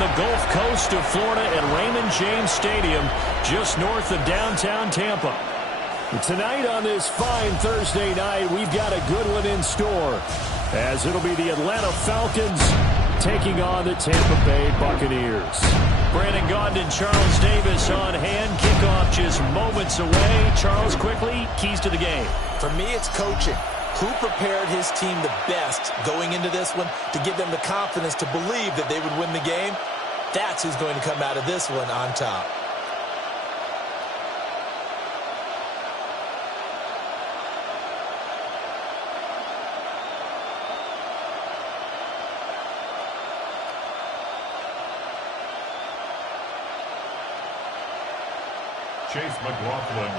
the Gulf Coast of Florida at Raymond James Stadium, just north of downtown Tampa. Tonight on this fine Thursday night, we've got a good one in store, as it'll be the Atlanta Falcons taking on the Tampa Bay Buccaneers. Brandon Gaudin, Charles Davis on hand. Kickoff just moments away. Charles, quickly, keys to the game. For me, it's coaching. Who prepared his team the best going into this one to give them the confidence to believe that they would win the game? That's who's going to come out of this one on top.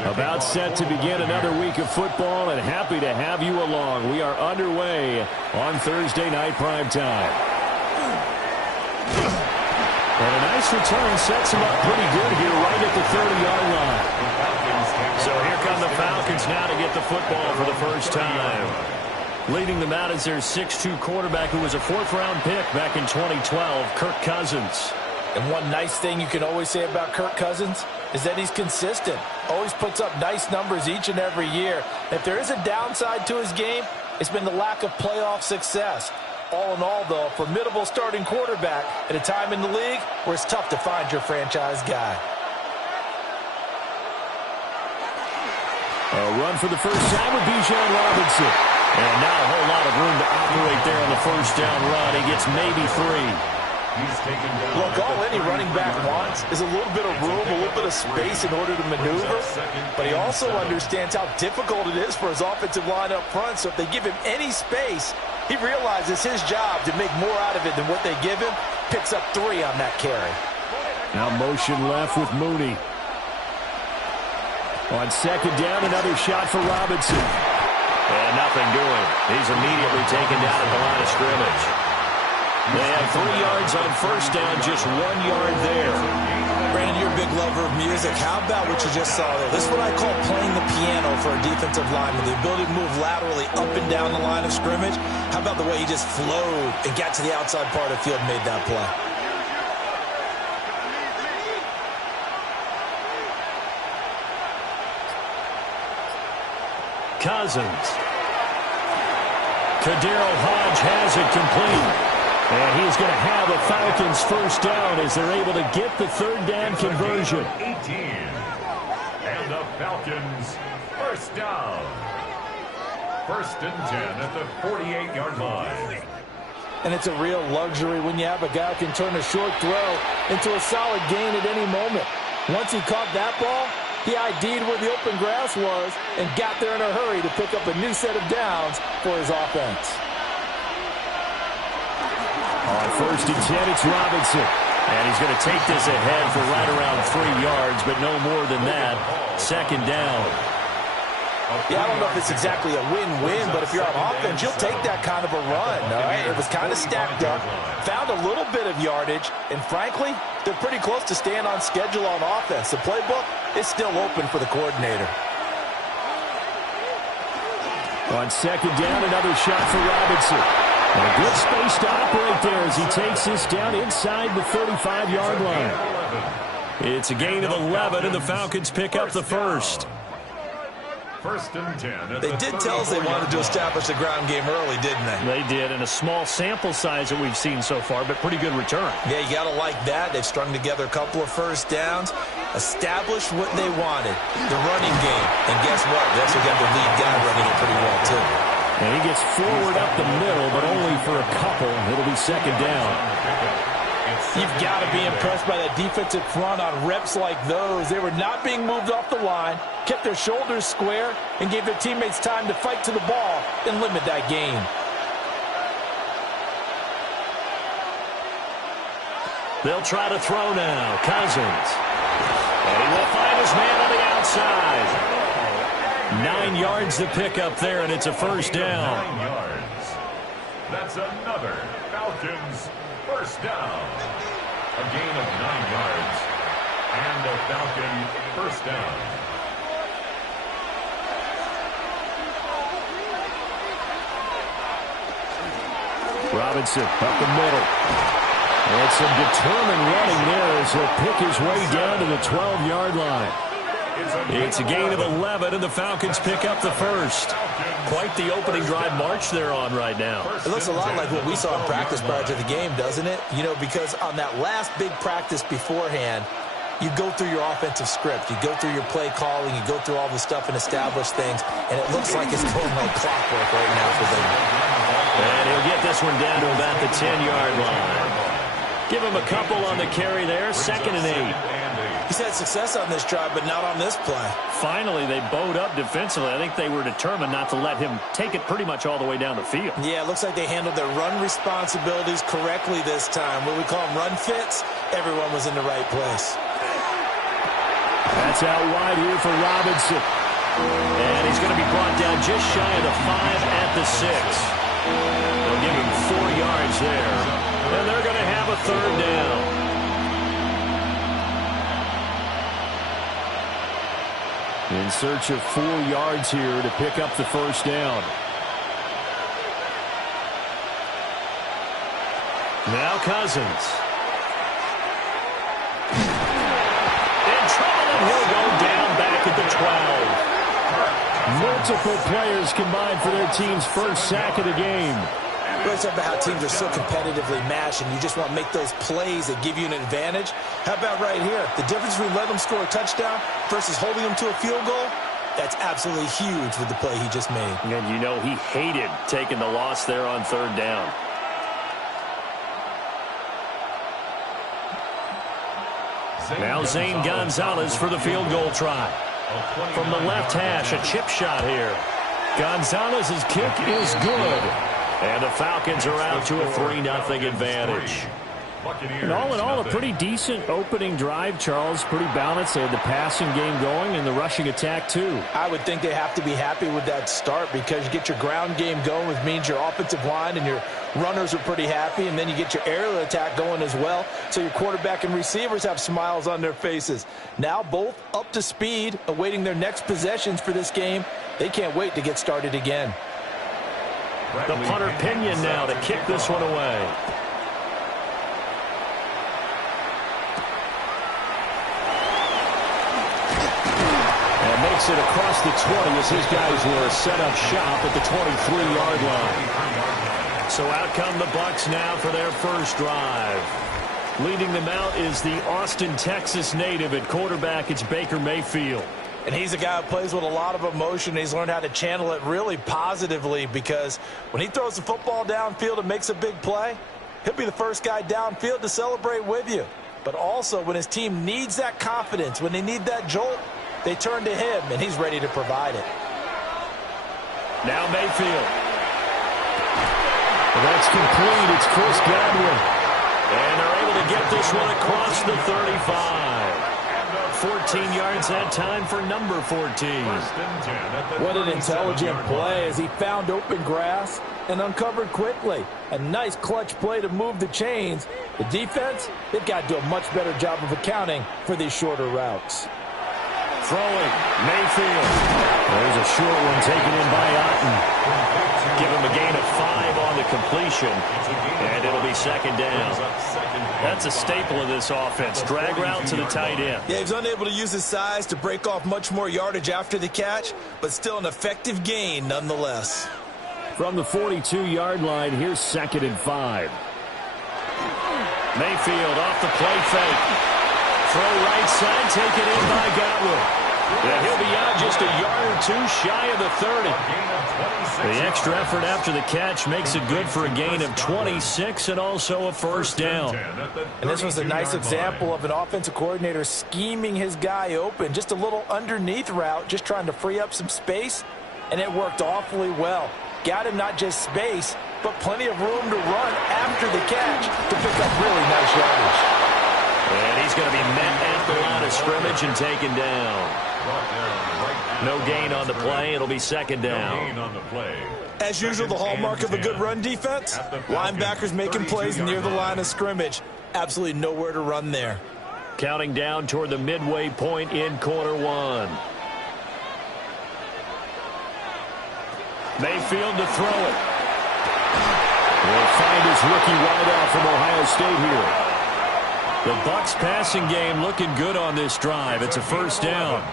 About set to begin another week of football, and happy to have you along. We are underway on Thursday night primetime. And a nice return sets him up pretty good here right at the 30-yard line. So here come the Falcons now to get the football for the first time. Leading them out is their 6'2 quarterback who was a fourth-round pick back in 2012, Kirk Cousins. And one nice thing you can always say about Kirk Cousins is that he's consistent. Always puts up nice numbers each and every year. If there is a downside to his game, it's been the lack of playoff success. All in all, though, a formidable starting quarterback at a time in the league where it's tough to find your franchise guy. A run for the first time with Bijan Robinson. And not a whole lot of room to operate there on the first down run. He gets maybe 3. Look, all any running back wants is a little bit of room, a little bit of space in order to maneuver. But he also understands how difficult it is for his offensive line up front. So if they give him any space, he realizes his job to make more out of it than what they give him. Picks up 3 on that carry. Now motion left with Mooney. On second down, another shot for Robinson. And nothing doing. He's immediately taken down at the line of scrimmage. They have 3 yards on first down, just 1 yard there. Brandon, you're a big lover of music. How about what you just saw there? This is what I call playing the piano for a defensive lineman. The ability to move laterally up and down the line of scrimmage. How about the way he just flowed and got to the outside part of the field and made that play? Cousins. Kadero Hodge has it complete. And he's going to have a Falcons first down as they're able to get the third down conversion. 18. And the Falcons first down. First and 10 at the 48-yard line. And it's a real luxury when you have a guy who can turn a short throw into a solid gain at any moment. Once he caught that ball, he ID'd where the open grass was and got there in a hurry to pick up a new set of downs for his offense. On first and 10, it's Robinson. And he's going to take this ahead for right around 3 yards, but no more than that. Second down. Yeah, I don't know if it's exactly a win-win, but if you're on offense, you'll take that kind of a run, all right? It was kind of stacked up, found a little bit of yardage, and frankly, they're pretty close to staying on schedule on offense. The playbook is still open for the coordinator. On second down, another shot for Robinson. And a good space to operate there as he takes this down inside the 35-yard line. It's a gain of 11, and the Falcons pick up the first. First and 10. They did tell us they wanted to establish the ground game early, didn't they? They did, and a small sample size that we've seen so far, but pretty good return. Yeah, you got to like that. They've strung together a couple of first downs, established what they wanted, the running game. And guess what? They also got the lead guy running it pretty well, too. And he gets forward up the middle, but only for a couple. It'll be second down. You've got to be impressed by that defensive front on reps like those. They were not being moved off the line, kept their shoulders square, and gave their teammates time to fight to the ball and limit that gain. They'll try to throw now. Cousins. And he will find his man on the outside. 9 yards to pick up there, and it's a first down. 9 yards. That's another Falcons first down. A gain of 9 yards. And a Falcon first down. Robinson up the middle. And some determined running there as he'll pick his way down to the 12-yard line. It's a gain of 11, and the Falcons pick up the first. Quite the opening drive march they're on right now. It looks a lot like what we saw in practice prior to the game, doesn't it? You know, because on that last big practice beforehand, you go through your offensive script. You go through your play calling. You go through all the stuff and establish things, and it looks like it's going like clockwork right now for them. And he'll get this one down to about the 10-yard line. Give him a couple on the carry there, 2nd and 8. He's had success on this drive, but not on this play. Finally, they bowed up defensively. I think they were determined not to let him take it pretty much all the way down the field. Yeah, it looks like they handled their run responsibilities correctly this time. What we call them run fits, everyone was in the right place. That's out wide here for Robinson. And he's going to be brought down just shy of the 5 at the 6. They'll give him 4 yards there. And they're going to have a 3rd down. In search of 4 yards here to pick up the first down. Now Cousins. In trouble, and he'll go down back at the 12. Multiple players combined for their team's first sack of the game. We always talk about how teams are so competitively matched, and you just want to make those plays that give you an advantage. How about right here? The difference between letting them score a touchdown versus holding them to a field goal, that's absolutely huge with the play he just made. And you know he hated taking the loss there on 3rd down. Now Zane Gonzalez for the field goal try. From the left hash, a chip shot here. Gonzalez's kick is good. And the Falcons are out to a 3-0 advantage. And all in all, a pretty decent opening drive, Charles. Pretty balanced. They had the passing game going and the rushing attack, too. I would think they have to be happy with that start because you get your ground game going, which means your offensive line and your runners are pretty happy, and then you get your aerial attack going as well, so your quarterback and receivers have smiles on their faces. Now both up to speed, awaiting their next possessions for this game. They can't wait to get started again. The punter Pinion now to kick this one away. And makes it across the 20 as his guys were set up shop at the 23-yard line. So out come the Bucs now for their first drive. Leading them out is the Austin, Texas native at quarterback. It's Baker Mayfield. And he's a guy who plays with a lot of emotion. He's learned how to channel it really positively because when he throws the football downfield and makes a big play, he'll be the first guy downfield to celebrate with you. But also when his team needs that confidence, when they need that jolt, they turn to him, and he's ready to provide it. Now Mayfield. And that's complete. It's Chris Godwin. And they're able to get this one across the 35. 14 yards that time for number 14. What an intelligent play as he found open grass and uncovered quickly. A nice clutch play to move the chains. The defense, they've got to do a much better job of accounting for these shorter routes. Throwing, Mayfield. There's a short one taken in by Otten. Give him a gain of 5 on the completion, and it'll be 2nd down. That's a staple of this offense. Drag route to the tight end. Yeah, he's unable to use his size to break off much more yardage after the catch, but still an effective gain nonetheless. From the 42-yard line, here's 2nd and 5. Mayfield off the play fake. Throw right side, taken in by Godwin. Yeah, he'll be out just a yard or two shy of the 30. The extra effort after the catch makes it good for a gain of 26 and also a first down. And this was a nice example of an offensive coordinator scheming his guy open. Just a little underneath route, just trying to free up some space, and it worked awfully well. Got him not just space, but plenty of room to run after the catch to pick up really nice yardage. And he's going to be met at the line of scrimmage and taken down. No gain on the play. It'll be 2nd down. As usual, the hallmark of a good run defense, linebackers making plays near the line of scrimmage. Absolutely nowhere to run there. Counting down toward the midway point in quarter 1. Mayfield to throw it. Will find his rookie wideout from Ohio State here. The Bucs passing game looking good on this drive. It's a first down.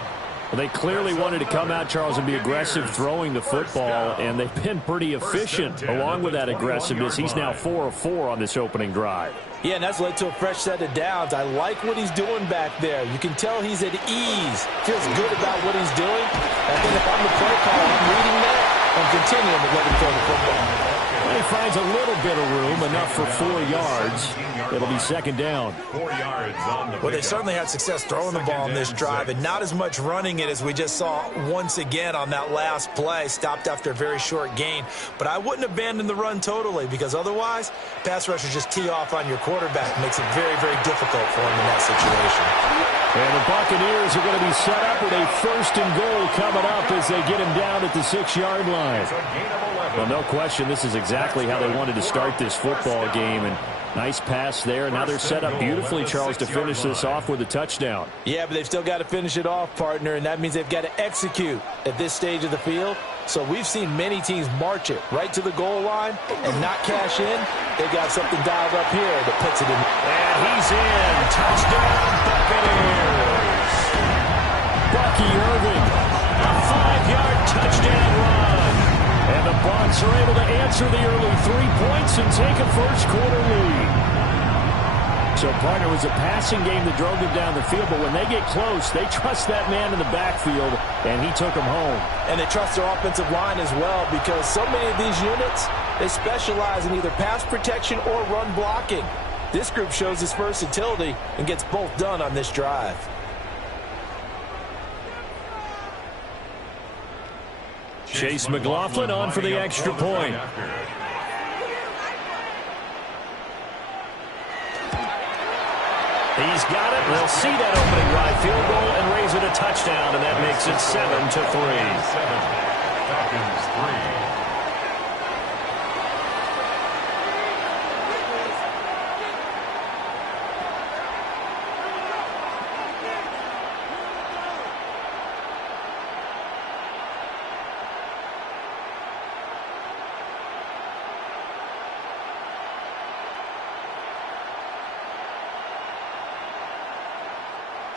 Well, they clearly wanted to come out, Charles, and be aggressive throwing the football, and they've been pretty efficient along with that aggressiveness. He's now 4 of 4 on this opening drive. Yeah, and that's led to a fresh set of downs. I like what he's doing back there. You can tell he's at ease. Feels good about what he's doing. I think if I'm the play caller, I'm reading that and continuing to let him throw the football. He finds a little bit of room, enough for 4 yards. It'll be second down. 4 yards on the Well, they certainly had success throwing the ball on this drive, and not as much running it as we just saw once again on that last play. Stopped after a very short gain. But I wouldn't abandon the run totally, because otherwise, pass rushers just tee off on your quarterback. Makes it very, very difficult for him in that situation. And the Buccaneers are going to be set up with a first and goal coming up as they get him down at the 6-yard line. Well, no question, this is exactly how they wanted to start this football game. And nice pass there. Now they're set up beautifully, Charles, to finish this off with a touchdown. Yeah, but they've still got to finish it off, partner, and that means they've got to execute at this stage of the field. So we've seen many teams march it right to the goal line and not cash in. They got something dialed up here that puts it in. And he's in. Touchdown, Buccaneers. Bucky Irving, a 5-yard touchdown run. And the Bucs are able to answer the early 3 points and take a first-quarter lead. So, partner, it was a passing game that drove them down the field, but when they get close, they trust that man in the backfield, and he took them home. And they trust their offensive line as well, because so many of these units, they specialize in either pass protection or run blocking. This group shows its versatility and gets both done on this drive. Chase McLaughlin on for the extra point. He's got it. They'll see that opening drive field goal and raise it a touchdown, and that makes it 7-3. Falcons 3.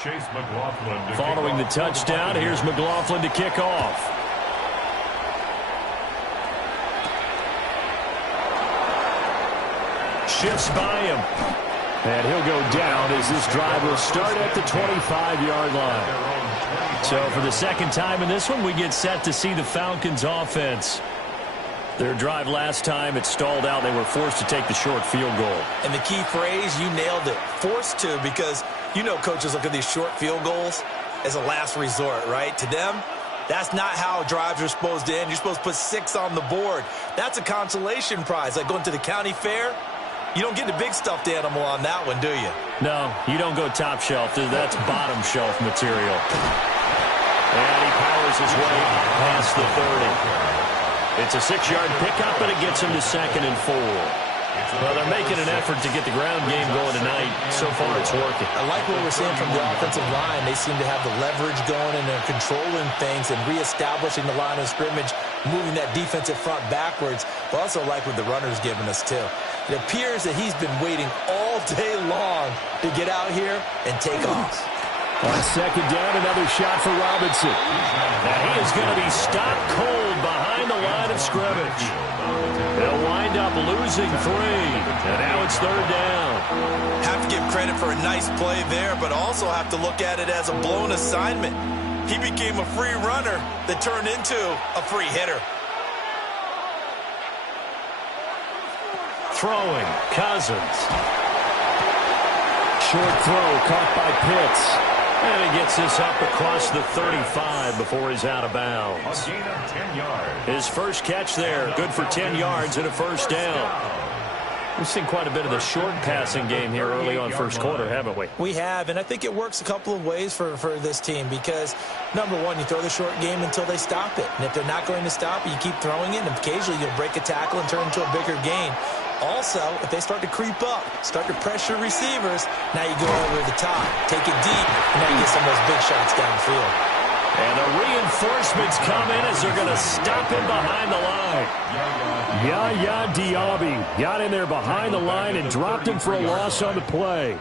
Chase McLaughlin. Following the touchdown, here's McLaughlin to kick off. Shifts by him. And he'll go down as this drive will start at the 25-yard line. So for the second time in this one, we get set to see the Falcons offense. Their drive last time, it stalled out. They were forced to take the short field goal. And the key phrase, you nailed it, forced to, because you know coaches look at these short field goals as a last resort, right? To them, that's not how drives are supposed to end. You're supposed to put 6 on the board. That's a consolation prize, like going to the county fair. You don't get the big stuffed animal on that one, do you? No, you don't go top shelf. That's bottom shelf material. And he powers his way up past the 30. It's a 6-yard pickup, and it gets him to 2nd and 4. Well, they're making an effort to get the ground game going tonight. So far, it's working. I like what we're seeing from the offensive line. They seem to have the leverage going, and they're controlling things and reestablishing the line of scrimmage, moving that defensive front backwards. But also like what the runner's giving us, too. It appears that he's been waiting all day long to get out here and take off. On second down, another shot for Robinson. Now he is going to be stopped cold behind the line of scrimmage. They'll wind up losing 3, and now it's 3rd down. Have to give credit for a nice play there, but also have to look at it as a blown assignment. He became a free runner that turned into a free hitter. Throwing, Cousins. Short throw caught by Pitts. And he gets this up across the 35 before he's out of bounds. A gain of 10 yards. His first catch there, good for 10 yards and a first down. We've seen quite a bit of the short passing game here early on first quarter, haven't we? We have, and I think it works a couple of ways for this team because, number one, you throw the short game until they stop it. And if they're not going to stop it, you keep throwing it, and occasionally you'll break a tackle and turn into a bigger gain. Also, if they start to creep up, start to pressure receivers, now you go over the top, take it deep, and now you get some of those big shots downfield. And the reinforcements come in as they're going to stop him behind the line. Yaya Diaby got in there behind the line and dropped him for a loss on the play.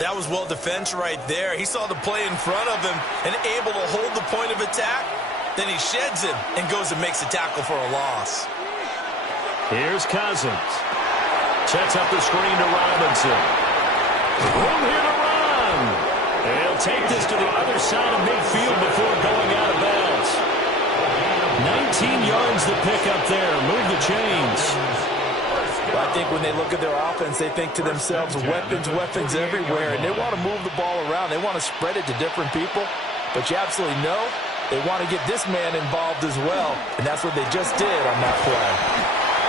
That was well defense right there. He saw the play in front of him and able to hold the point of attack. Then he sheds him and goes and makes a tackle for a loss. Here's Cousins. Sets up the screen to Robinson. Room here to run. He'll take this to the other side of midfield before going out of bounds. 19 yards to pick up there. Move the chains. Well, I think when they look at their offense, they think to themselves, weapons, weapons everywhere, and they want to move the ball around. They want to spread it to different people, but you absolutely know they want to get this man involved as well, and that's what they just did on that play.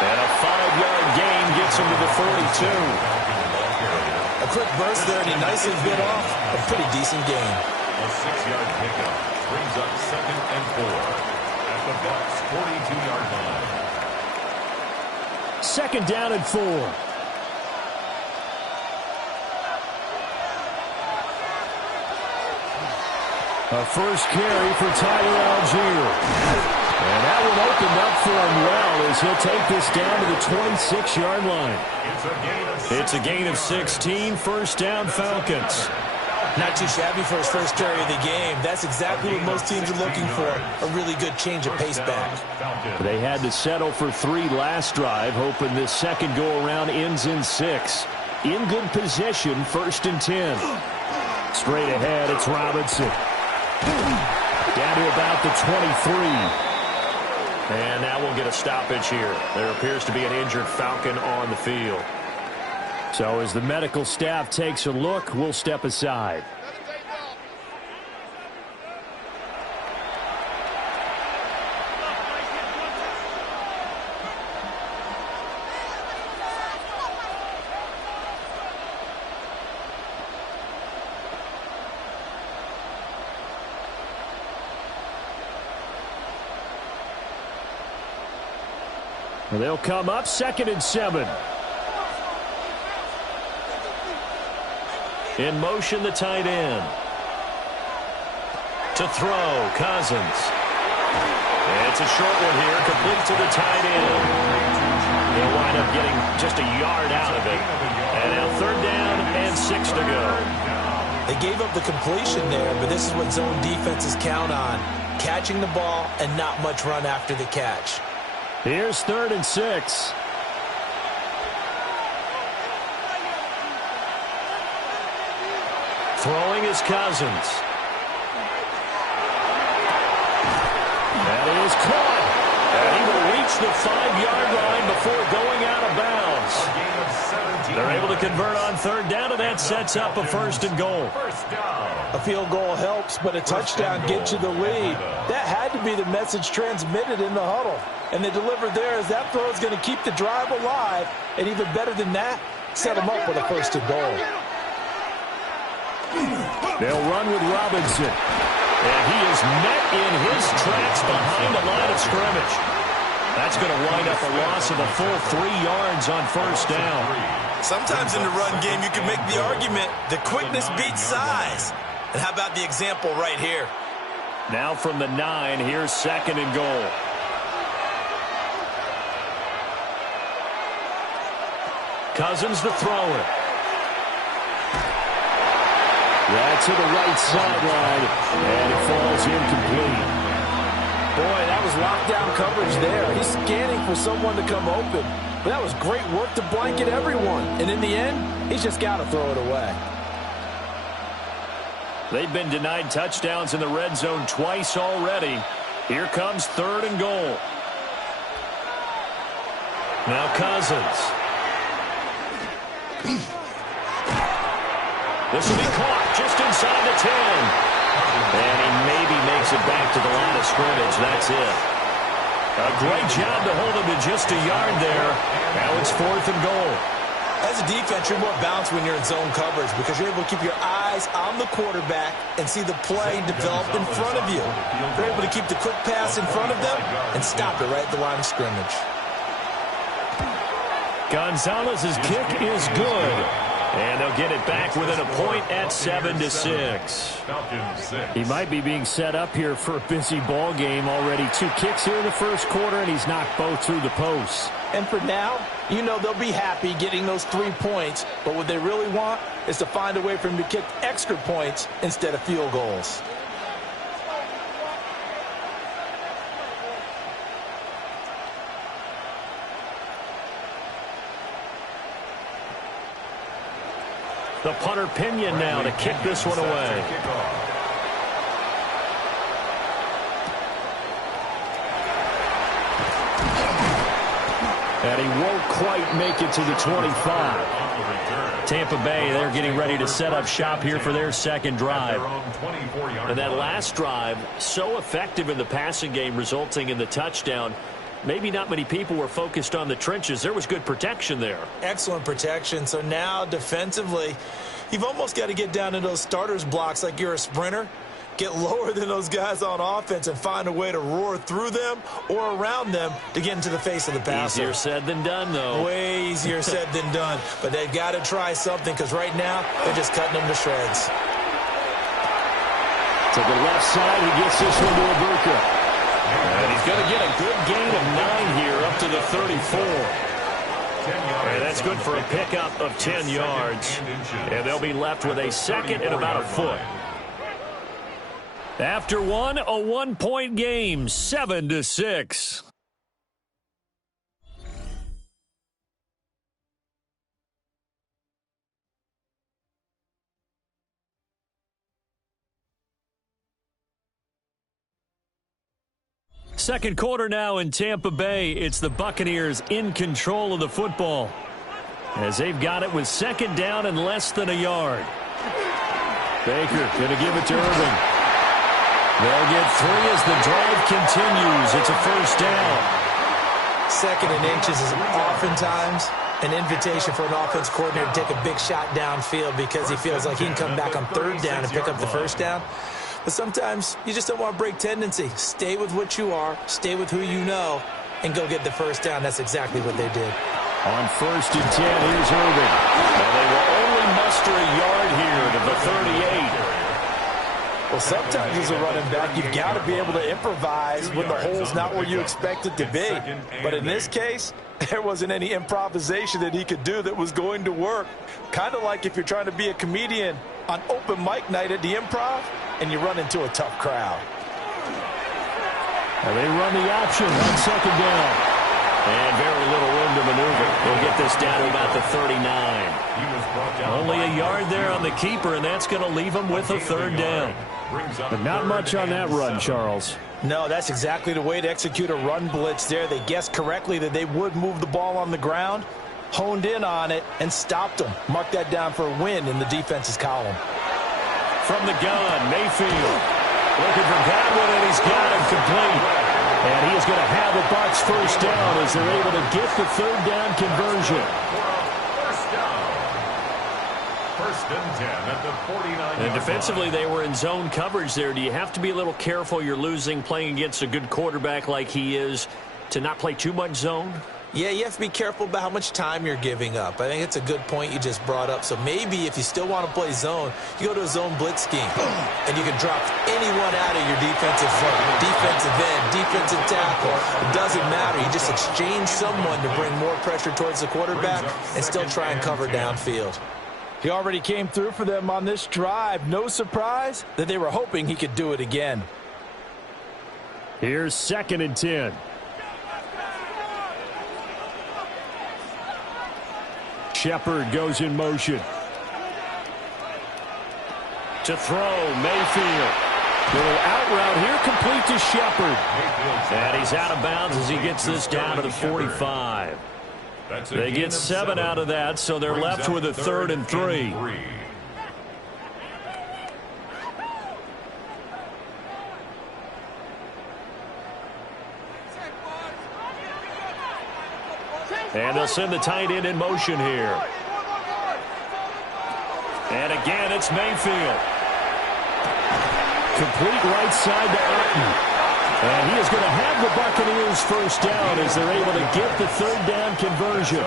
And a 5-yard gain gets him to the 42. A quick burst there, and he nicely bit off a pretty decent gain. A 6-yard pickup brings up 2nd and 4 at the Bucs' 42-yard line. 2nd down and 4. A first carry for Tyler Algier. And that one opened up for him well as he'll take this down to the 26-yard line. It's a gain of 16, 1st down Falcons. Not too shabby for his first carry of the game. That's exactly what most teams are looking for, a really good change of pace back. They had to settle for 3 last drive, hoping this second go-around ends in 6. In good position, 1st and 10. Straight ahead, it's Robinson. Down to about the 23. And now we'll get a stoppage here. There appears to be an injured Falcon on the field. So as the medical staff takes a look, we'll step aside. And they'll come up 2nd and 7. In motion, the tight end. To throw, Cousins. It's a short one here, complete to the tight end. He'll wind up getting just a yard out of it. And now 3rd down and 6 to go. They gave up the completion there, but this is what zone defenses count on. Catching the ball and not much run after the catch. Here's 3rd and 6. Throwing is Cousins. That is caught. And he will reach the 5-yard line before going out of bounds. They're able to convert on 3rd down, and that sets up a 1st and goal. A field goal helps, but a touchdown gets you the lead. That had to be the message transmitted in the huddle. And they delivered there as that throw is going to keep the drive alive. And even better than that, set them up with a 1st and goal. They'll run with Robinson. And he is met in his tracks behind the line of scrimmage. That's going to wind up a loss of a full 3 yards on 1st down. Sometimes in the run game, you can make the argument that quickness beats size. And how about the example right here? Now from the 9, here's 2nd and goal. Cousins to throw it. That's to the right sideline, and it falls incomplete. Boy, that was lockdown coverage there. He's scanning for someone to come open. But that was great work to blanket everyone. And in the end, he's just got to throw it away. They've been denied touchdowns in the red zone twice already. Here comes 3rd and goal. Now Cousins. This will be caught just inside the 10. And he maybe makes it back to the line of scrimmage. That's it. A great job to hold him to just a yard there. Now it's 4th and goal. As a defense, you're more balanced when you're in zone coverage because you're able to keep your eyes on the quarterback and see the play develop in front of you. You're able to keep the quick pass in front of them and stop it right at the line of scrimmage. Gonzalez's kick is good. And they'll get it back within a point at 7-6. He might be being set up here for a busy ball game already. 2 kicks here in the first quarter, and he's knocked both through the posts. And for now, you know they'll be happy getting those 3 points, but what they really want is to find a way for him to kick extra points instead of field goals. The punter Pinion now to kick this one away. And he won't quite make it to the 25. Tampa Bay, they're getting ready to set up shop here for their second drive. And that last drive, so effective in the passing game, resulting in the touchdown. Maybe not many people were focused on the trenches. There was good protection there. Excellent protection. So now defensively, you've almost got to get down to those starters blocks like you're a sprinter. Get lower than those guys on offense and find a way to roar through them or around them to get into the face of the passer. Easier said than done, though. Way easier said than done. But they've got to try something because right now they're just cutting them to shreds. To the left side, he gets this one to Ibuka. And he's going to get a good gain of 9 here up to the 34. And that's good for a pickup of 10 yards. And they'll be left with a second and about a foot. After one, a 1-point game, 7-6. Second quarter now in Tampa Bay. It's the Buccaneers in control of the football, as they've got it with second down and less than a yard. Baker going to give it to Irving. They'll get 3 as the drive continues. It's a first down. Second and inches is oftentimes an invitation for an offense coordinator to take a big shot downfield because he feels like he can come back on third down and pick up the first down. But sometimes you just don't want to break tendency. Stay with what you are, stay with who you know, and go get the first down. That's exactly what they did. On 1st and 10, here's Irving. And they will only muster a yard here to the 38. Well, sometimes as a running back, you've got to be able to improvise when the hole's not where you expect it to be. But in this case, there wasn't any improvisation that he could do that was going to work. Kind of like if you're trying to be a comedian on open mic night at the Improv and you run into a tough crowd. And they run the option on second down. And very little room to maneuver. They'll get this down to about the 39. Only a yard there on the keeper, and that's going to leave them with a third down. But not much on that run, Charles. No, that's exactly the way to execute a run blitz there. They guessed correctly that they would move the ball on the ground, honed in on it, and stopped them. Mark that down for a win in the defense's column. From the gun, Mayfield looking for Godwin, and he's got him complete. And he is going to have the Bucs first down as they're able to get the third down conversion. First down. 1st and 10 at the 49. And defensively, they were in zone coverage there. Do you have to be a little careful? You're losing, playing against a good quarterback like he is, to not play too much zone? Yeah, you have to be careful about how much time you're giving up. I think it's a good point you just brought up. So maybe if you still want to play zone, you go to a zone blitz scheme. And you can drop anyone out of your defensive front, defensive end, defensive tackle. It doesn't matter. You just exchange someone to bring more pressure towards the quarterback and still try and cover downfield. He already came through for them on this drive. No surprise that they were hoping he could do it again. Here's 2nd and 10. Shepard goes in motion. To throw, Mayfield. Little out route here, complete to Shepard. And he's out of bounds as he gets this down to the 45. They get 7 out of that, so they're left with a 3rd and 3. And they'll send the tight end in motion here. And again, it's Mayfield. Complete right side to Otten. And he is going to have the Buccaneers first down as they're able to get the third down conversion.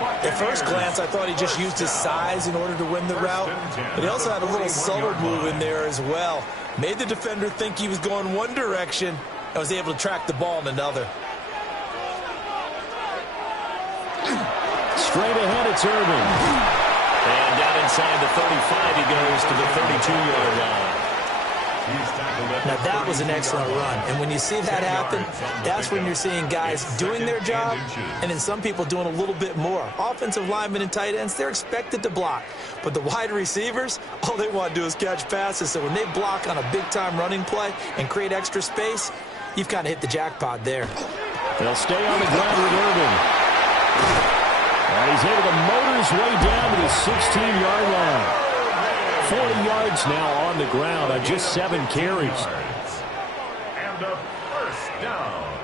At first glance, I thought he just used his size in order to win the route, but he also had a little subtle move in there as well. Made the defender think he was going one direction and was able to track the ball in another. Straight ahead, it's Irving. And down inside the 35, he goes to the 32-yard line. Now, that was an excellent run. And when you see that happen, that's when you're seeing guys doing their job and then some people doing a little bit more. Offensive linemen and tight ends, they're expected to block. But the wide receivers, all they want to do is catch passes. So when they block on a big-time running play and create extra space, you've kind of hit the jackpot there. They'll stay on the ground with Irving. And he's able to motor his way down to the 16-yard line. 40 yards now on the ground on just 7 carries. And a first down.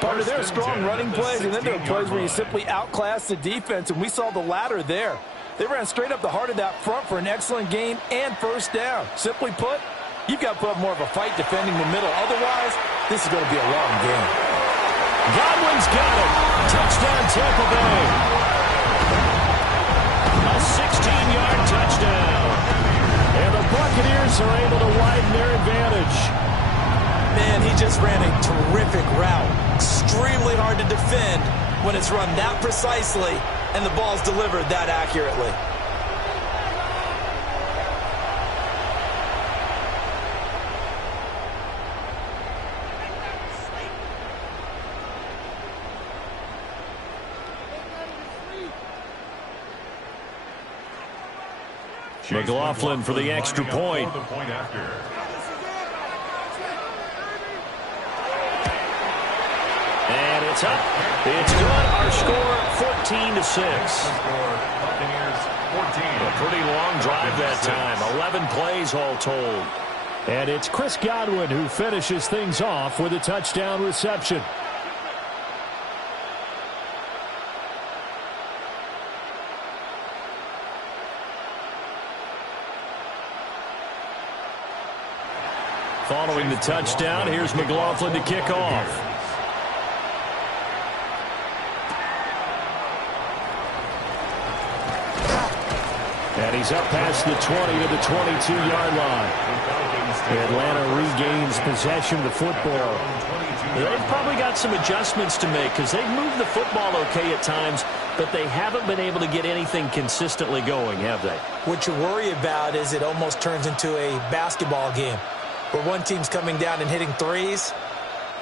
Part of their strong running plays, and then there are plays where you simply outclass the defense, and we saw the latter there. They ran straight up the heart of that front for an excellent gain and first down. Simply put, you've got to put up more of a fight defending the middle. Otherwise, this is going to be a long game. Godwin's got it. Touchdown, Tampa Bay. A 16-yard touchdown. And the Buccaneers are able to widen their advantage. Man, he just ran a terrific route. Extremely hard to defend when it's run that precisely and the ball's delivered that accurately. McLaughlin for the extra point. And it's up. It's good. Our score 14-6. A pretty long drive that time. 11 plays all told. And it's Chris Godwin who finishes things off with a touchdown reception. Following the touchdown, here's McLaughlin to kick off. And he's up past the 20 to the 22-yard line. Atlanta regains possession of the football. They've probably got some adjustments to make because they've moved the football okay at times, but they haven't been able to get anything consistently going, have they? What you worry about is it almost turns into a basketball game, where one team's coming down and hitting threes,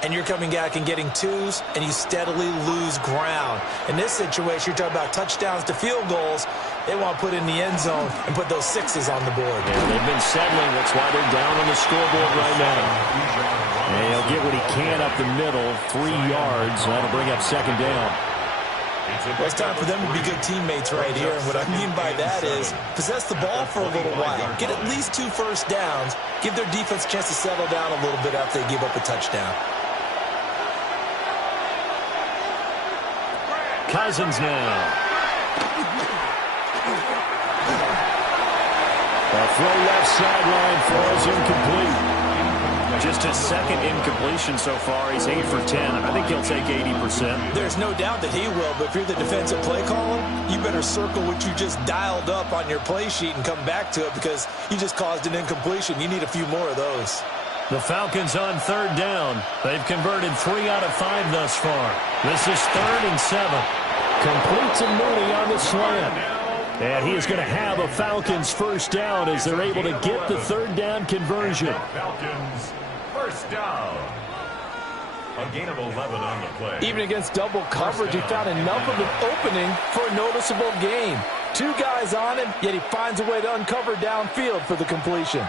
and you're coming back and getting twos, and you steadily lose ground. In this situation, you're talking about touchdowns to field goals. They want to put in the end zone and put those sixes on the board. Yeah, they've been settling. That's why they're down on the scoreboard right now. And he'll get what he can up the middle, 3 yards. That'll bring up second down. Well, it's time for them to be good teammates right here. And what I mean by that is possess the ball for a little while. Get at least 2 first downs. Give their defense a chance to settle down a little bit after they give up a touchdown. Cousins now. A throw left sideline throws incomplete. Just his second incompletion so far. He's 8 for 10. I think he'll take 80%. There's no doubt that he will, but if you're the defensive play caller, you better circle what you just dialed up on your play sheet and come back to it because you just caused an incompletion. You need a few more of those. The Falcons on third down. They've converted 3 out of 5 thus far. This is 3rd and 7. Complete to Mooney on the slant. And he is going to have a Falcons first down as they're able to get the third down conversion. Falcons first down. A gain of 11 on the play. Even against double coverage, he found enough of an opening for a noticeable gain. 2 guys on him, yet he finds a way to uncover downfield for the completion.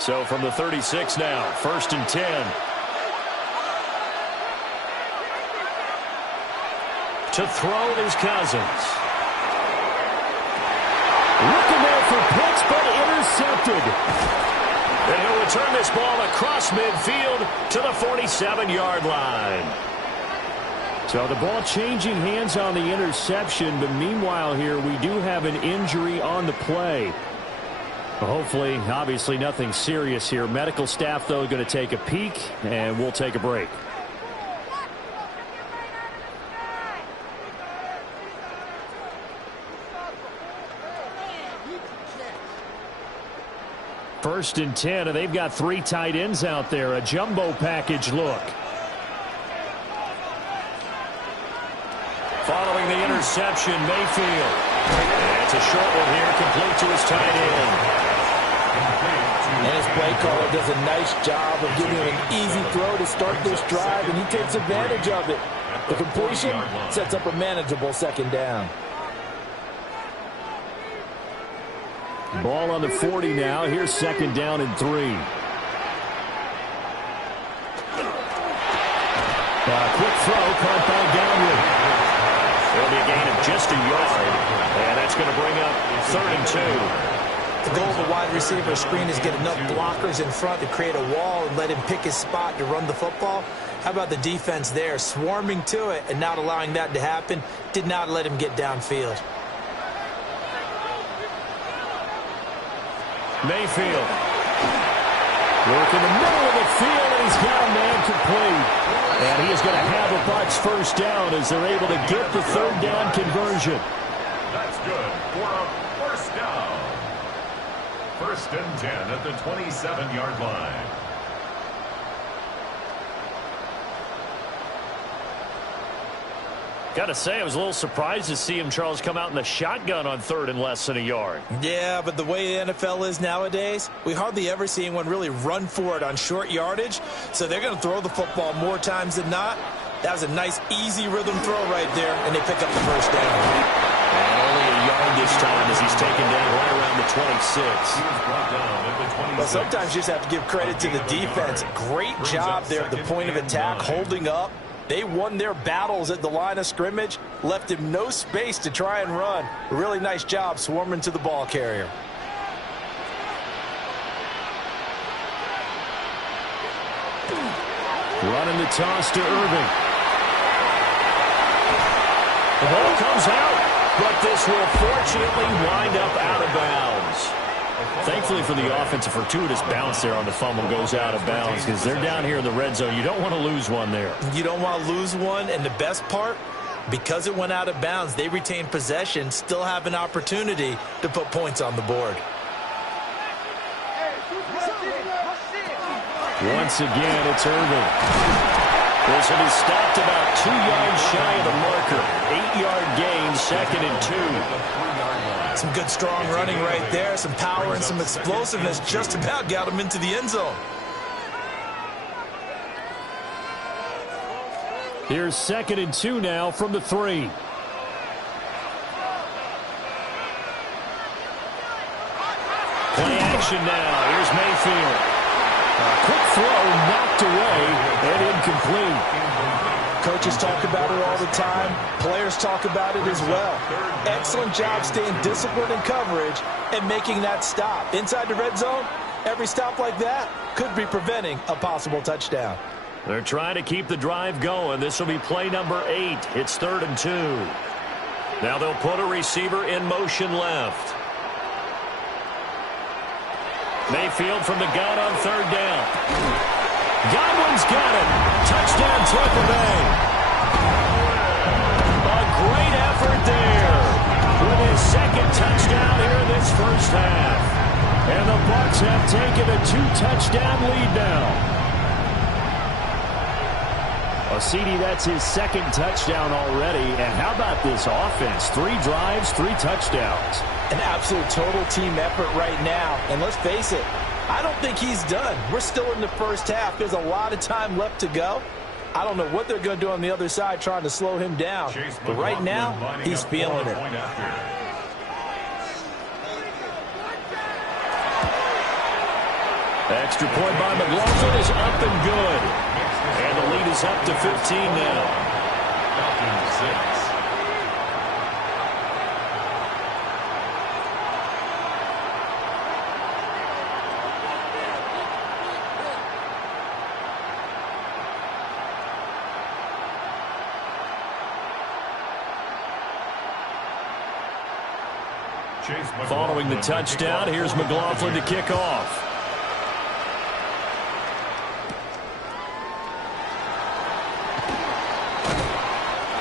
So from the 36 now, 1st and 10. To throw is Cousins. Looking there for Pitts, but intercepted. And he'll return this ball across midfield to the 47-yard line. So the ball changing hands on the interception, but meanwhile here we do have an injury on the play. Hopefully, obviously nothing serious here. Medical staff, though, going to take a peek, and we'll take a break. 1st and 10, and they've got 3 tight ends out there. A jumbo package look. Following the interception, Mayfield. And it's a short one here, complete to his tight end. And his play caller does a nice job of giving him an easy throw to start this drive, and he takes advantage of it. The completion sets up a manageable 2nd down. Ball on the 40 now. Here's 2nd down and 3. Quick throw caught by Goodwin. It'll be a gain of just a yard, and that's going to bring up 3rd and 2. The goal of a wide receiver screen is get enough blockers in front to create a wall and let him pick his spot to run the football. How about the defense there, swarming to it and not allowing that to happen? Did not let him get downfield. Mayfield. Work in the middle of the field, and he's got a man complete. And he is going to have a Bucs 1st down as they're able to get the 3rd down conversion. That's good for a 1st down. 1st and 10 at the 27-yard line. Got to say, I was a little surprised to see him, Charles, come out in the shotgun on 3rd and less than a yard. Yeah, but the way the NFL is nowadays, we hardly ever see anyone really run for it on short yardage. So they're going to throw the football more times than not. That was a nice, easy rhythm throw right there, and they pick up the 1st down. And only a yard this time as he's taken down right around the 26. Well, sometimes you just have to give credit to the defense. Great job there at the point of attack, holding up. They won their battles at the line of scrimmage, left him no space to try and run. A really nice job swarming to the ball carrier. Running the toss to Irving. The ball comes out, but this will fortunately wind up out of bounds. Thankfully for the offense, a fortuitous bounce there on the fumble goes out of bounds because they're down here in the red zone. You don't want to lose one there. You don't want to lose one, and the best part, because it went out of bounds, they retain possession, still have an opportunity to put points on the board. Once again, it's Irving. This will be stopped about 2 yards shy of the marker. 8-yard gain, 2nd and 2. Some good strong running right there, some power and some explosiveness, just about got him into the end zone. Here's 2nd and 2 now from the 3. Play action now. Here's Mayfield. A quick throw knocked away and incomplete. Coaches talk about it all the time. Players talk about it as well. Excellent job staying disciplined in coverage and making that stop. Inside the red zone, every stop like that could be preventing a possible touchdown. They're trying to keep the drive going. This will be play number 8. It's 3rd and 2. Now they'll put a receiver in motion left. Mayfield from the gun on 3rd down. Godwin's got it. Touchdown, Tampa Bay. A great effort there with his 2nd touchdown here in this 1st half. And the Bucs have taken a 2-touchdown lead now. Well, CD, that's his 2nd touchdown already. And how about this offense? 3 drives, 3 touchdowns. An absolute total team effort right now. And let's face it, I don't think he's done. We're still in the 1st half. There's a lot of time left to go. I don't know what they're going to do on the other side trying to slow him down. But right now, he's feeling it. Extra point by McLaughlin is up and good. And the lead is up to 15 now. Falcons 6. Following the touchdown, here's McLaughlin to kick off.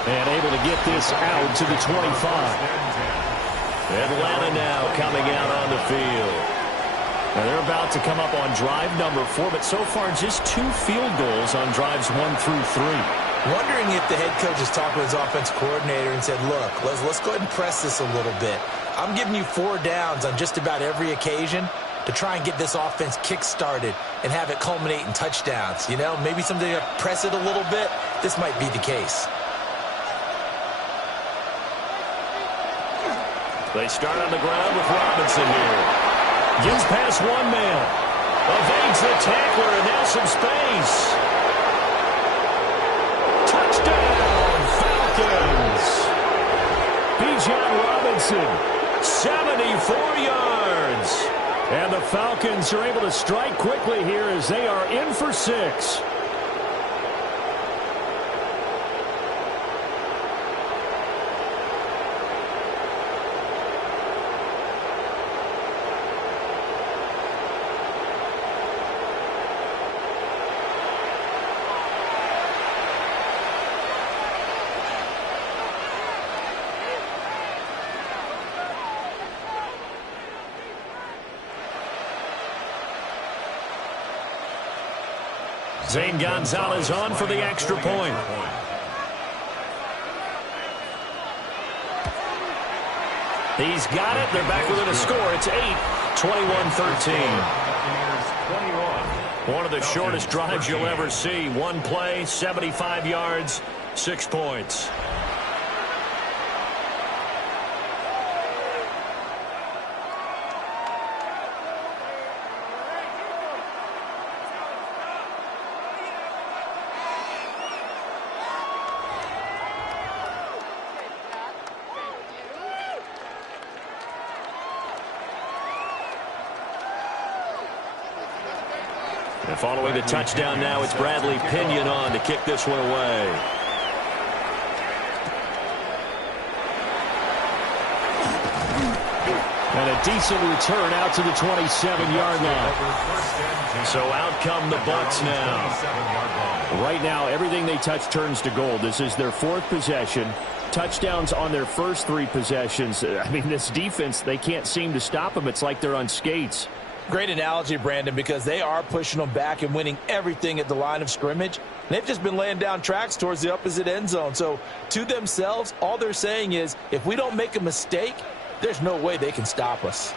And able to get this out to the 25. Atlanta now coming out on the field. Now they're about to come up on drive number 4, but so far just 2 field goals on drives 1 through 3. Wondering if the head coach has talked with his offensive coordinator and said, look, let's go ahead and press this a little bit. I'm giving you 4 downs on just about every occasion to try and get this offense kick-started and have it culminate in touchdowns. You know, maybe something to press it a little bit. This might be the case. They start on the ground with Robinson here. Gets past one man. Evades the tackler, and now some space. Touchdown, Falcons. Bijan Robinson, 74 yards. And the Falcons are able to strike quickly here as they are in for 6. Zane Gonzalez on for the extra point. He's got it. They're back within a score. It's 8, 21-13. One of the shortest drives you'll ever see. One play, 75 yards, 6 points. And following the touchdown now, it's Bradley Pinion on to kick this one away. And a decent return out to the 27-yard line. So out come the Bucs now. Right now, everything they touch turns to gold. This is their 4th possession. Touchdowns on their first 3 possessions. I mean, this defense, they can't seem to stop them. It's like they're on skates. Great analogy, Brandon, because they are pushing them back and winning everything at the line of scrimmage. They've just been laying down tracks towards the opposite end zone. So to themselves, all they're saying is, if we don't make a mistake, there's no way they can stop us.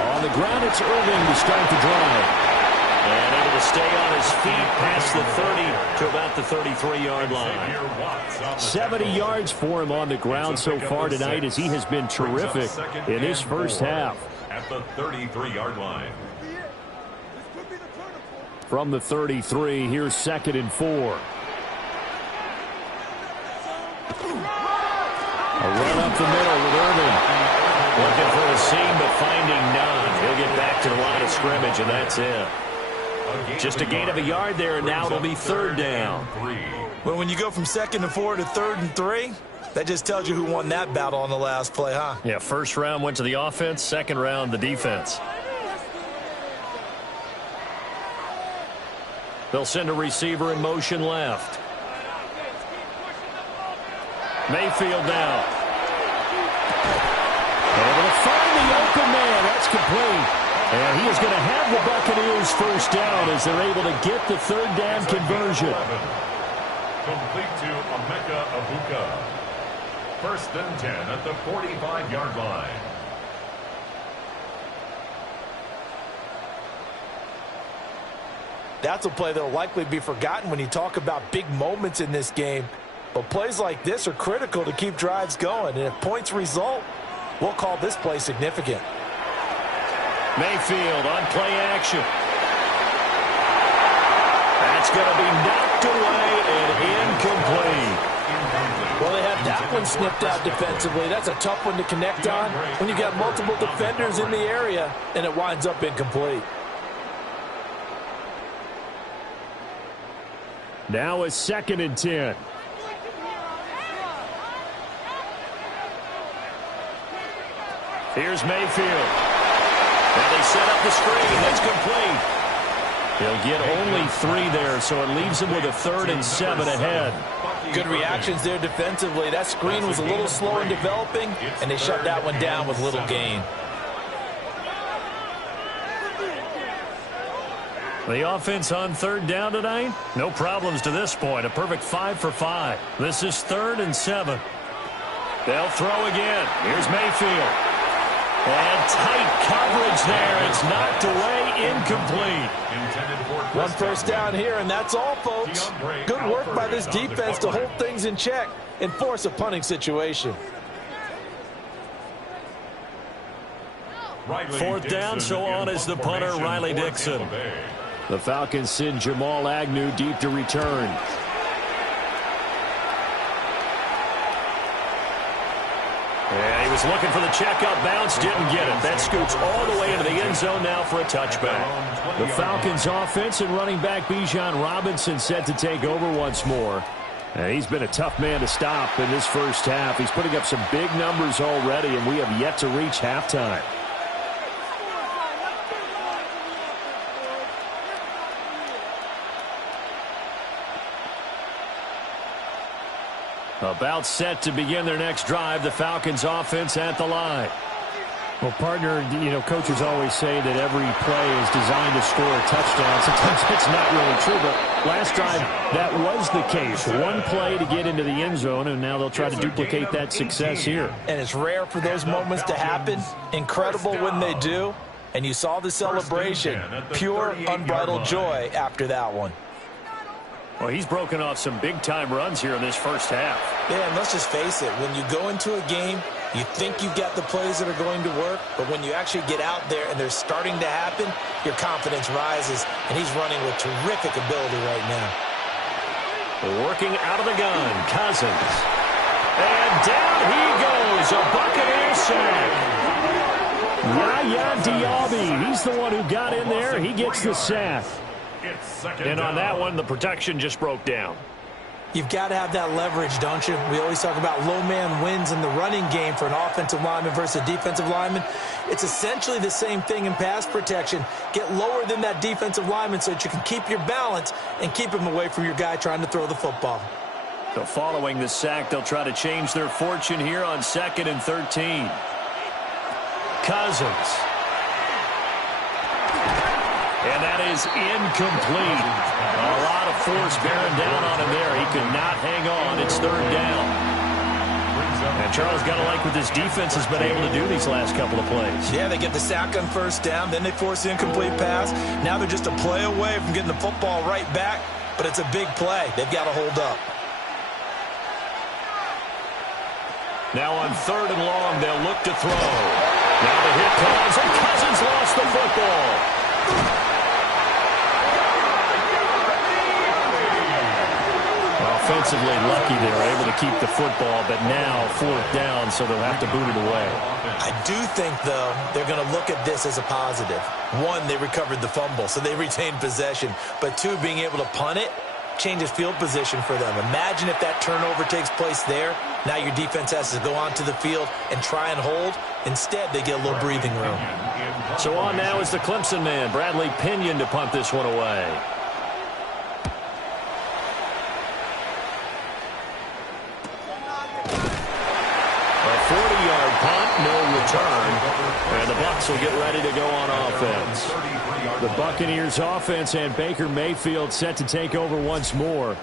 On the ground, it's Irving to start the drive. And able to stay on his feet past the 30 to about the 33-yard line. 70 yards for him on the ground so far tonight as he has been terrific in his first half. At the 33-yard line. From the 33, here's 2nd and 4. A run up the middle with Irving. Looking for a seam, but finding none. He'll get back to the line of scrimmage, and that's it. Just a gain of a yard there, and now it'll be 3rd down. Well, when you go from 2nd and 4 to 3rd and 3, that just tells you who won that battle on the last play, huh? Yeah, first round went to the offense, second round the defense. They'll send a receiver in motion left. Mayfield now. Able to find the open man. That's complete. And he is going to have the Buccaneers first down as they're able to get the 3rd down conversion. Complete to Emeka Egbuka. 1st and 10 at the 45-yard line. That's a play that will likely be forgotten when you talk about big moments in this game. But plays like this are critical to keep drives going. And if points result, we'll call this play significant. Mayfield on play action. That's going to be knocked away and incomplete. Well, they had that one snipped out defensively. That's a tough one to connect on when you got multiple defenders in the area and it winds up incomplete. Now a 2nd and 10. Here's Mayfield. And they set up the screen. That's complete. He'll get only 3 there, so it leaves him with a 3rd and 7 ahead. Good reactions there defensively. That screen was a little slow in developing, and they shut that one down with little gain. The offense on third down tonight, no problems to this point. A perfect 5 for 5. This is 3rd and 7. They'll throw again. Here's Mayfield. And tight coverage there. It's knocked away, incomplete. One first down here, and that's all, folks. Good work by this defense to hold things in check and force a punting situation. 4th down, so on is the punter, Riley Dixon. The Falcons send Jamal Agnew deep to return. And he was looking for the checkup bounce, didn't get it. That scoots all the way into the end zone now for a touchback. The Falcons offense and running back Bijan Robinson set to take over once more. And he's been a tough man to stop in this first half. He's putting up some big numbers already, and we have yet to reach halftime. About set to begin their next drive, the Falcons offense at the line. Well, partner, coaches always say that every play is designed to score a touchdown. Sometimes that's not really true, but last drive, that was the case. One play to get into the end zone, and now they'll try to duplicate that success here. And it's rare for those moments to happen. Incredible when they do. And you saw the celebration. Pure, unbridled joy after that one. Well, he's broken off some big-time runs here in this first half. Yeah, and let's just face it. When you go into a game, you think you've got the plays that are going to work, but when you actually get out there and they're starting to happen, your confidence rises, and he's running with terrific ability right now. Working out of the gun, Cousins. And down he goes, a Buccaneer sack. Yaya Diaby, he's the one who got in there. He gets the sack. And on that one, the protection just broke down. You've got to have that leverage, don't you? We always talk about low man wins in the running game for an offensive lineman versus a defensive lineman. It's essentially the same thing in pass protection. Get lower than that defensive lineman so that you can keep your balance and keep him away from your guy trying to throw the football. So following the sack, they'll try to change their fortune here on 2nd and 13. Cousins. And that is incomplete. A lot of force bearing down on him there. He could not hang on. It's 3rd down. And Charles got to like what this defense has been able to do these last couple of plays. Yeah, they get the sack on 1st down. Then they force the incomplete pass. Now they're just a play away from getting the football right back. But it's a big play. They've got to hold up. Now on 3rd and long, they'll look to throw. Now the hit comes, and Cousins lost the football. Offensively lucky they were able to keep the football, but now 4th down, so they'll have to boot it away. I do think, though, they're going to look at this as a positive. 1, they recovered the fumble, so they retained possession. But 2, being able to punt it changes field position for them. Imagine if that turnover takes place there. Now your defense has to go onto the field and try and hold. Instead, they get a little breathing room. So on now is the Clemson man, Bradley Pinion, to punt this one away. A 40-yard punt, no return. And the Bucs will get ready to go on offense. The Buccaneers offense and Baker Mayfield set to take over once more.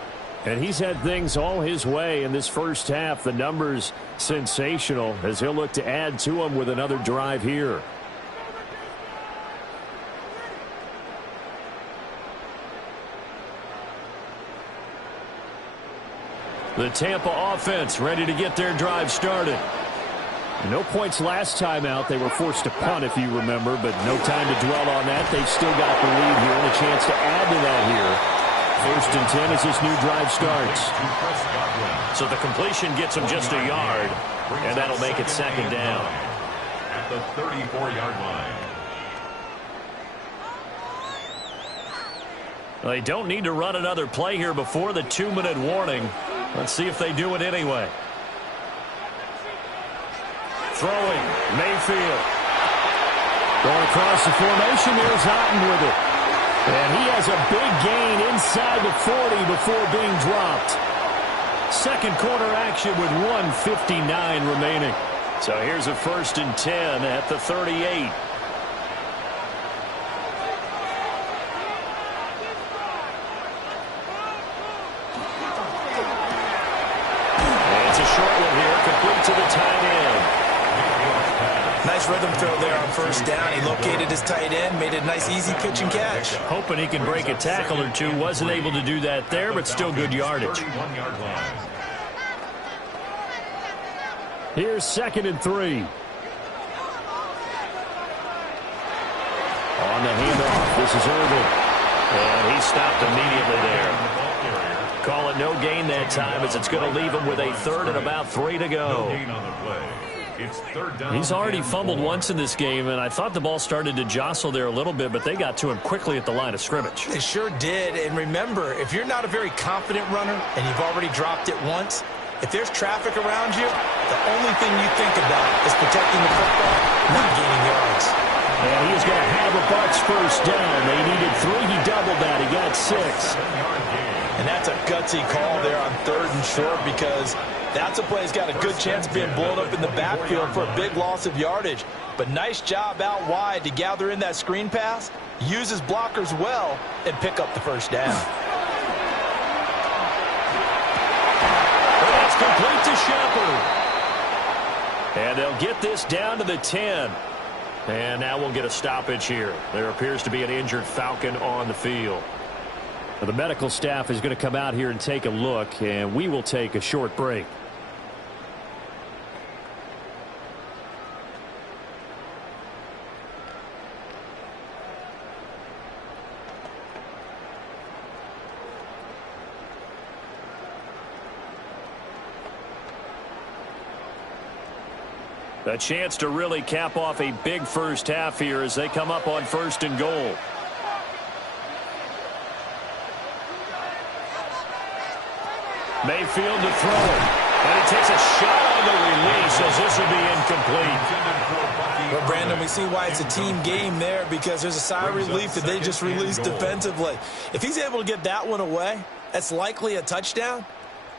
And he's had things all his way in this first half. The numbers sensational as he'll look to add to them with another drive here. The Tampa offense ready to get their drive started. No points last time out. They were forced to punt, if you remember, but no time to dwell on that. They've still got the lead here and a chance to add to that here. 1st and 10 as this new drive starts. So the completion gets them just a yard, and that'll make it 2nd down. At the 34-yard line. They don't need to run another play here before the 2-minute warning. Let's see if they do it anyway. Throwing, Mayfield. Going across the formation, there's Otten with it. And he has a big gain inside the 40 before being dropped. Second quarter action with 1:59 remaining. So here's a 1st and 10 at the 38. It's a short one here, complete to the tight end. Nice rhythm throw there on 1st down. He located his tight end, made a nice easy pitch and catch. Hoping he can break a tackle or two. Wasn't able to do that there, but still good yardage. Here's 2nd and 3. On the handoff, this is Irvin. And he stopped immediately there. Call it no gain that time as it's going to leave him with a 3rd and about 3 to go. He's already fumbled once in this game, and I thought the ball started to jostle there a little bit, but they got to him quickly at the line of scrimmage. They sure did. And remember, if you're not a very confident runner and you've already dropped it once, if there's traffic around you, the only thing you think about is protecting the football, not gaining yards. And he's going to have a Bucs 1st down. They needed 3. He doubled that. He got 6. And that's a gutsy call there on 3rd and short because that's a play that's got a good chance of being blown up in the backfield for a big loss of yardage. But nice job out wide to gather in that screen pass, use his blockers well, and pick up the 1st down. That's complete to Shepard. And they'll get this down to the 10. And now we'll get a stoppage here. There appears to be an injured Falcon on the field. Well, the medical staff is going to come out here and take a look, and we will take a short break. A chance to really cap off a big 1st half here as they come up on 1st and goal. Mayfield to throw it. And he takes a shot on the release as this will be incomplete. Well, Brandon, we see why it's a team game there because there's a sigh of relief that they just released defensively. If he's able to get that one away, that's likely a touchdown.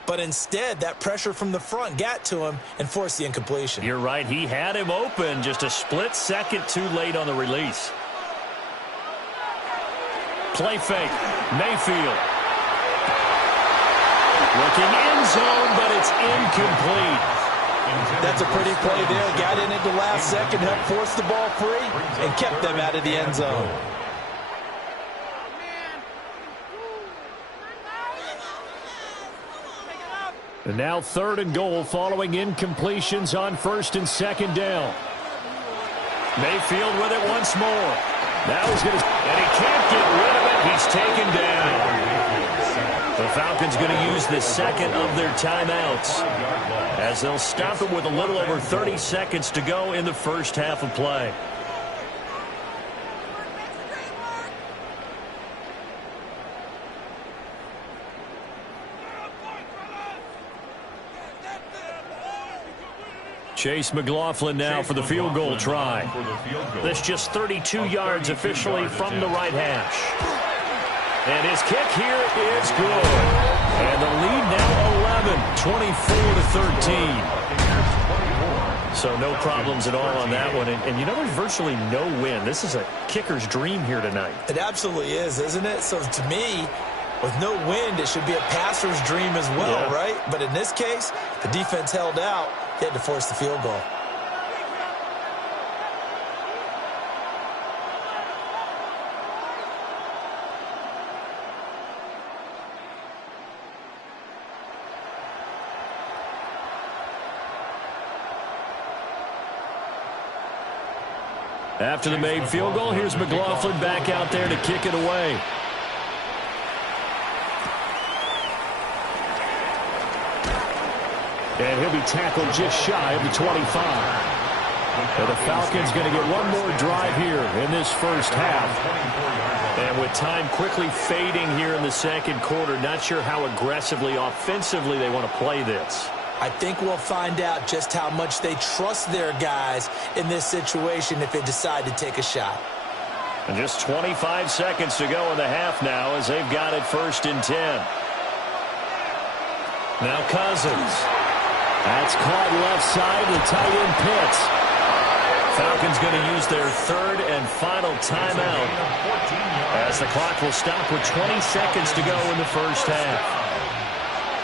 But instead, that pressure from the front got to him and forced the incompletion. You're right. He had him open, just a split second too late on the release. Play fake. Mayfield. Looking end zone, but it's incomplete. That's a pretty play there. Got in at the last second, helped force the ball free, and kept them out of the end zone. And now 3rd and goal following incompletions on 1st and 2nd down. Mayfield with it once more. Now he's going to, and he can't get rid of it. He's taken down. The Falcons going to use the 2nd of their timeouts as they'll stop it with a little over 30 seconds to go in the 1st half of play. Chase McLaughlin now for the field goal try. This just 32 yards officially from the right hash. And his kick here is good. And the lead now 11, 24-13. So no problems at all on that one. And you know, there's virtually no win. This is a kicker's dream here tonight. It absolutely is, isn't it? So to me, with no wind, it should be a passer's dream as well, right? But in this case, the defense held out. They had to force the field goal. After the made field goal, here's McLaughlin back out there to kick it away. And he'll be tackled just shy of the 25. And the Falcons going to get one more drive here in this 1st half. And with time quickly fading here in the 2nd quarter, not sure how aggressively, offensively they want to play this. I think we'll find out just how much they trust their guys in this situation if they decide to take a shot. And just 25 seconds to go in the half now as they've got it 1st and 10. Now Cousins. That's caught left side. The tight end Pitts. Falcons going to use their third and final timeout as the clock will stop with 20 seconds to go in the first half.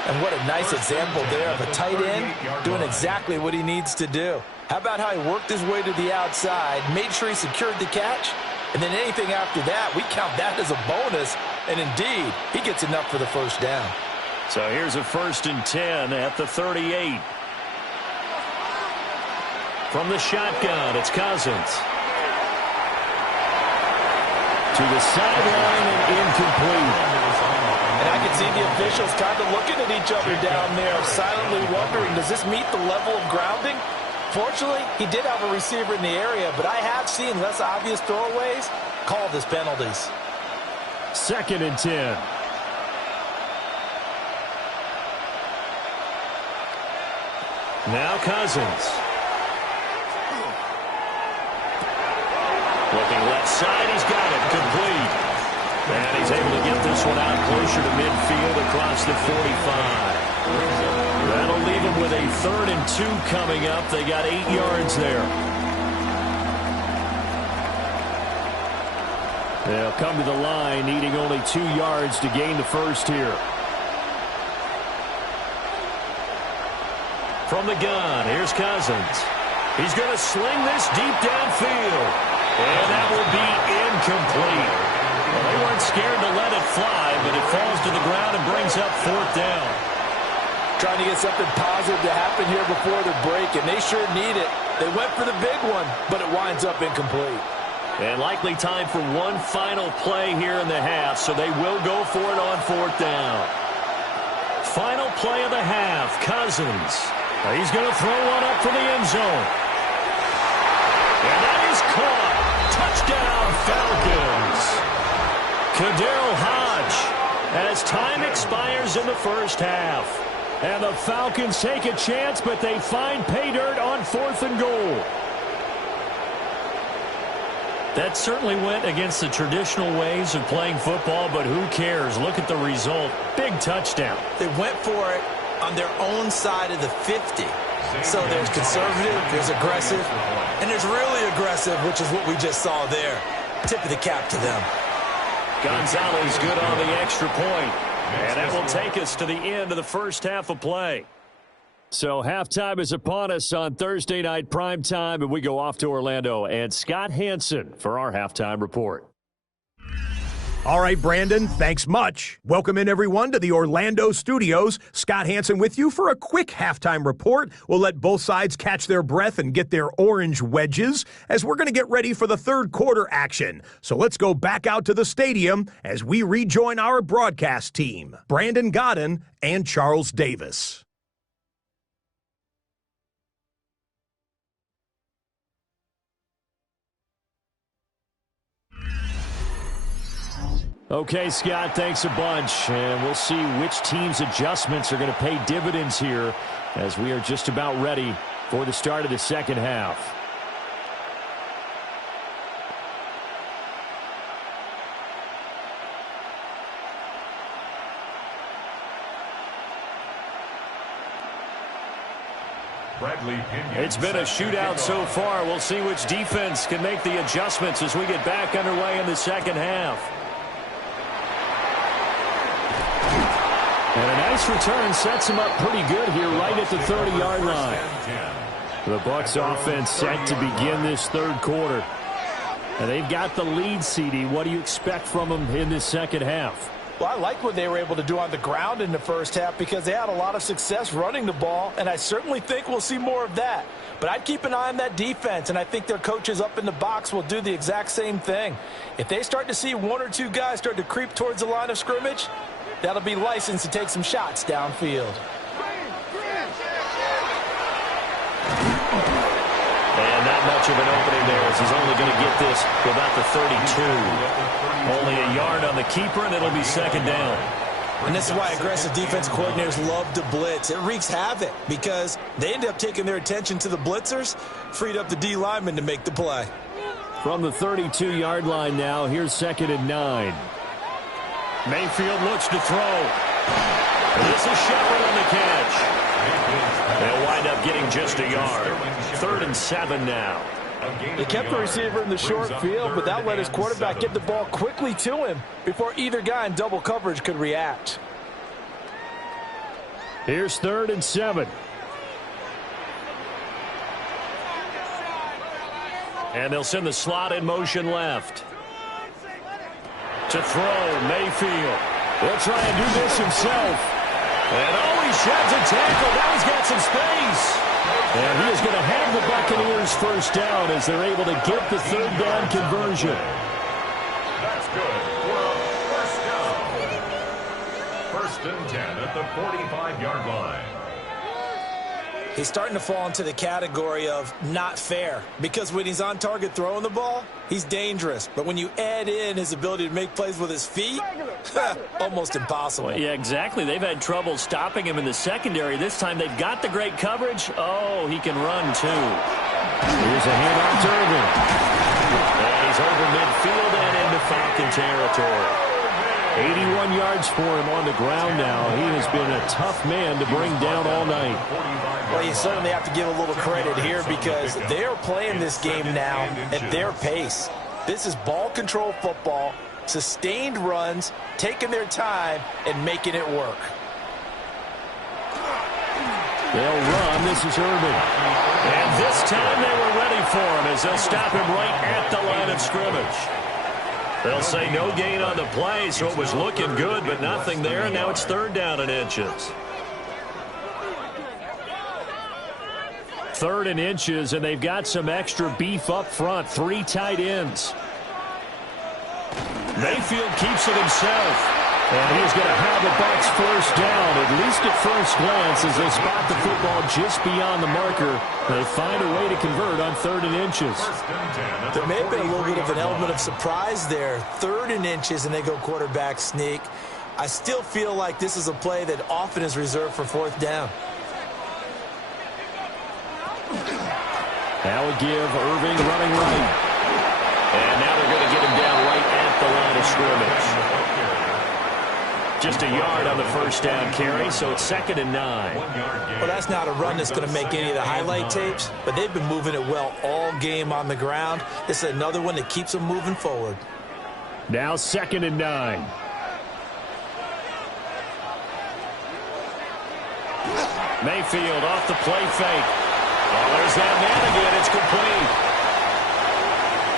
And what a nice example there of a tight end doing exactly what he needs to do. How about how he worked his way to the outside, made sure he secured the catch, and then anything after that, we count that as a bonus. And indeed, he gets enough for the first down. So here's a 1st and 10 at the 38. From the shotgun, it's Cousins. To the sideline and incomplete. And I can see the officials kind of looking at each other down there, silently wondering, does this meet the level of grounding? Fortunately, he did have a receiver in the area, but I have seen less obvious throwaways called as penalties. 2nd and 10. Now Cousins. Looking left side, he's got it, complete. And he's able to get this one out closer to midfield across the 45. That'll leave him with a 3rd and 2 coming up. They got 8 yards there. They'll come to the line, needing only 2 yards to gain the first here. From the gun, here's Cousins. He's going to sling this deep downfield. And that will be incomplete. Well, they weren't scared to let it fly, but it falls to the ground and brings up 4th down. Trying to get something positive to happen here before the break, and they sure need it. They went for the big one, but it winds up incomplete. And likely time for one final play here in the half, so they will go for it on 4th down. Final play of the half, Cousins. He's going to throw one up for the end zone. And that is caught. Touchdown, Falcons. Kadarius Hodge as time expires in the first half. And the Falcons take a chance, but they find pay dirt on 4th and goal. That certainly went against the traditional ways of playing football, but who cares? Look at the result. Big touchdown. They went for it on their own side of the 50. So there's conservative, there's aggressive, and there's really aggressive, which is what we just saw there. Tip of the cap to them. Gonzalez good on the extra point. And that will take us to the end of the first half of play. So halftime is upon us on Thursday night primetime, and we go off to Orlando. And Scott Hansen for our halftime report. All right, Brandon, thanks much. Welcome in, everyone, to the Orlando studios. Scott Hansen with you for a quick halftime report. We'll let both sides catch their breath and get their orange wedges as we're going to get ready for the third quarter action. So let's go back out to the stadium as we rejoin our broadcast team, Brandon Godden and Charles Davis. Okay, Scott, thanks a bunch. And we'll see which team's adjustments are going to pay dividends here as we are just about ready for the start of the second half. It's been a shootout so far. We'll see which defense can make the adjustments as we get back underway in the second half. And a nice return sets him up pretty good here right at the 30-yard line. The Bucs offense set to begin this third quarter. And they've got the lead, CD. What do you expect from them in this second half? Well, I like what they were able to do on the ground in the first half because they had a lot of success running the ball, and I certainly think we'll see more of that. But I'd keep an eye on that defense, and I think their coaches up in the box will do the exact same thing. If they start to see one or two guys start to creep towards the line of scrimmage, that'll be licensed to take some shots downfield. And not much of an opening there as he's only going to get this to about the 32. Only a yard on the keeper, and it'll be second down. And this is why aggressive defense coordinators love to blitz. It wreaks havoc because they end up taking their attention to the blitzers, freed up the D lineman to make the play. From the 32-yard line now, here's 2nd and 9. Mayfield looks to throw. This is Shepard on the catch. They'll wind up getting just a yard. 3rd and 7 now. They kept the receiver in the short field, but that let his quarterback get the ball quickly to him before either guy in double coverage could react. Here's 3rd and 7. And they'll send the slot in motion left. To throw, Mayfield. He'll try and do this himself. And he sheds a tackle. Now he's got some space. And he is going to have the Buccaneers first down as they're able to get the 3rd down conversion. That's good for a first down. 1st and 10 at the 45-yard line. He's starting to fall into the category of not fair, because when he's on target throwing the ball, he's dangerous. But when you add in his ability to make plays with his feet, almost impossible. Well, yeah, exactly. They've had trouble stopping him in the secondary. This time they've got the great coverage. Oh, he can run, too. Here's a handoff to Irving. And he's over midfield and into Falcon territory. 81 yards for him on the ground now. He has been a tough man to bring down all night. Well, you certainly have to give a little credit here because they are playing this game now at their pace. This is ball control football, sustained runs, taking their time, and making it work. They'll run. This is Irving. And this time they were ready for him as they'll stop him right at the line of scrimmage. They'll say no gain on the play, so it was looking good, but nothing there, and now it's 3rd down and inches. 3rd and inches, and they've got some extra beef up front. 3 tight ends. Mayfield keeps it himself. And he's going to have the Bucs first down, at least at first glance, as they spot the football just beyond the marker. They find a way to convert on 3rd and inches. There may have been a little bit of an element of surprise there. 3rd and inches, and they go quarterback sneak. I still feel like this is a play that often is reserved for 4th down. That would give Irving running right. And now they're going to get him down right at the line of scrimmage. Just a yard on the first down carry, so it's 2nd and 9. Well, that's not a run that's going to make any of the highlight tapes, but they've been moving it well all game on the ground. This is another one that keeps them moving forward. Now 2nd and 9. Mayfield off the play fake. Oh, there's that man again. It's complete.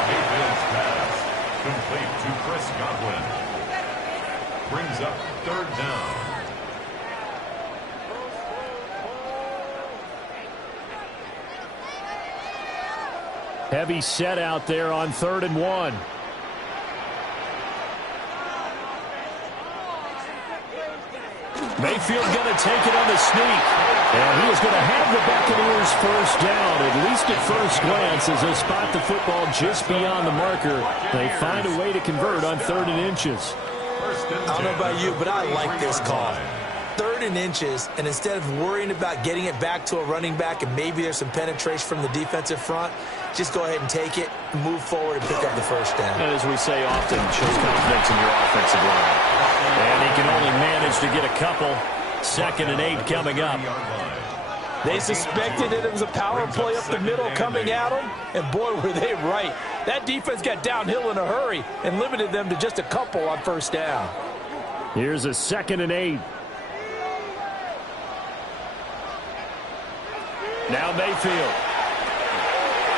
Mayfield's pass complete to Chris Godwin. Brings up 3rd down. Heavy set out there on 3rd and 1. Mayfield going to take it on the sneak. And he is going to have the Buccaneers first down, at least at first glance, as they spot the football just beyond the marker. They find a way to convert on 3rd and inches. I don't know about you, but I like this call. 3rd and inches, and instead of worrying about getting it back to a running back and maybe there's some penetration from the defensive front, just go ahead and take it, move forward, and pick up the first down. And as we say often, shows confidence in your offensive line. And he can only manage to get a couple. 2nd and 8 coming up. They suspected that it was a power play up the middle coming at them, and boy, were they right. That defense got downhill in a hurry and limited them to just a couple on first down. Here's a 2nd and 8. Now Mayfield.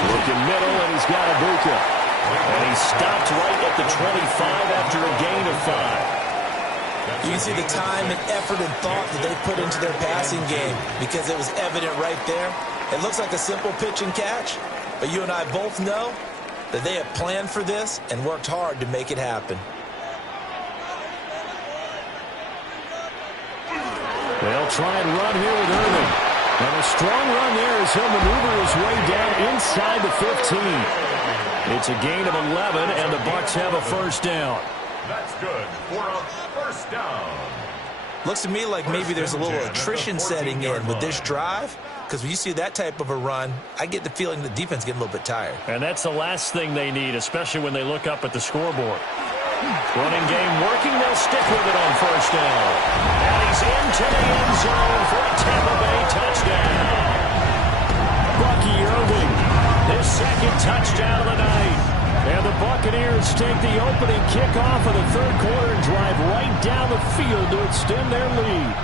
Looking middle, and he's got Ibuka. And he stopped right at the 25 after a gain of 5. You can see the time and effort and thought that they put into their passing game because it was evident right there. It looks like a simple pitch and catch, but you and I both know that they have planned for this and worked hard to make it happen. They'll try and run here with Irving. And a strong run there as he'll maneuver his way down inside the 15. It's a gain of 11, and the Bucs have a first down. That's good for a first down. Looks to me like maybe there's a little attrition setting in with this drive, because when you see that type of a run, I get the feeling the defense getting a little bit tired. And that's the last thing they need, especially when they look up at the scoreboard. Running game working. They'll stick with it on first down. And he's into the end zone for a Tampa Bay touchdown. Bucky Irving, his second touchdown of the night. And the Buccaneers take the opening kickoff of the third quarter and drive right down the field to extend their lead.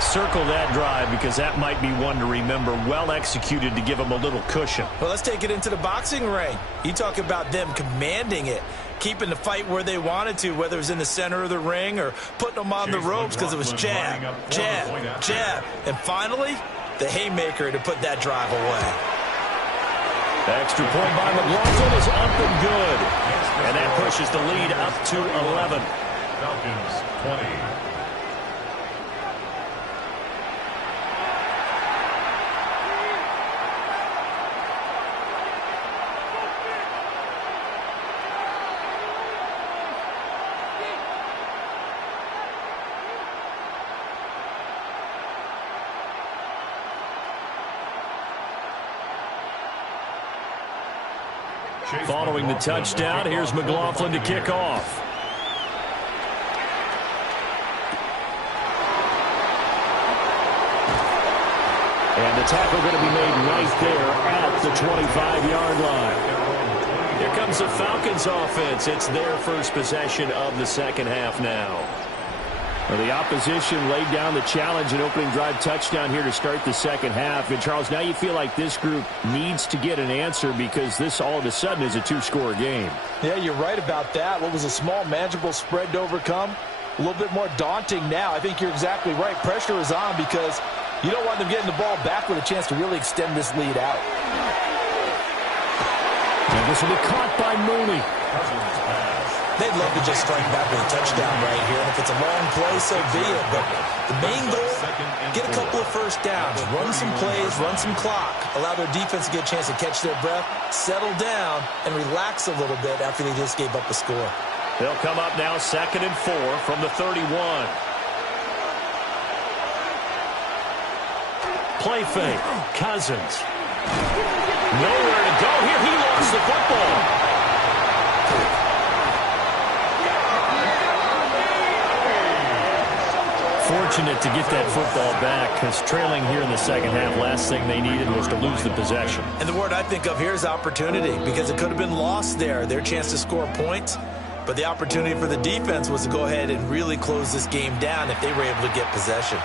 Circle that drive because that might be one to remember. Well executed to give them a little cushion. Well, let's take it into the boxing ring. You talk about them commanding it, keeping the fight where they wanted to, whether it was in the center of the ring or putting them on the ropes because it was jab, jab, jab. And finally, the haymaker to put that drive away. Extra point by McLaughlin is up and good. And that pushes the lead up to 11. Falcons 20. Following the touchdown, here's McLaughlin to kick off. And the tackle going to be made right there at the 25-yard line. Here comes the Falcons offense. It's their first possession of the second half now. Well, the opposition laid down the challenge and opening drive touchdown here to start the second half. And, Charles, now you feel like this group needs to get an answer because this all of a sudden is a two-score game. Yeah, you're right about that. What was a small, manageable spread to overcome? A little bit more daunting now. I think you're exactly right. Pressure is on because you don't want them getting the ball back with a chance to really extend this lead out. And this will be caught by Mooney. They'd love to just strike back with a touchdown right here. And if it's a long play, so be it. But the main goal, get a couple of first downs, run some plays, run some clock, allow their defense to get a chance to catch their breath, settle down, and relax a little bit after they just gave up a score. They'll come up now 2nd and 4 from the 31. Play fake. Cousins. Nowhere to go here. He lost the football. Fortunate to get that football back because trailing here in the second half, last thing they needed was to lose the possession. And the word I think of here is opportunity because it could have been lost there, their chance to score points. But the opportunity for the defense was to go ahead and really close this game down if they were able to get possession.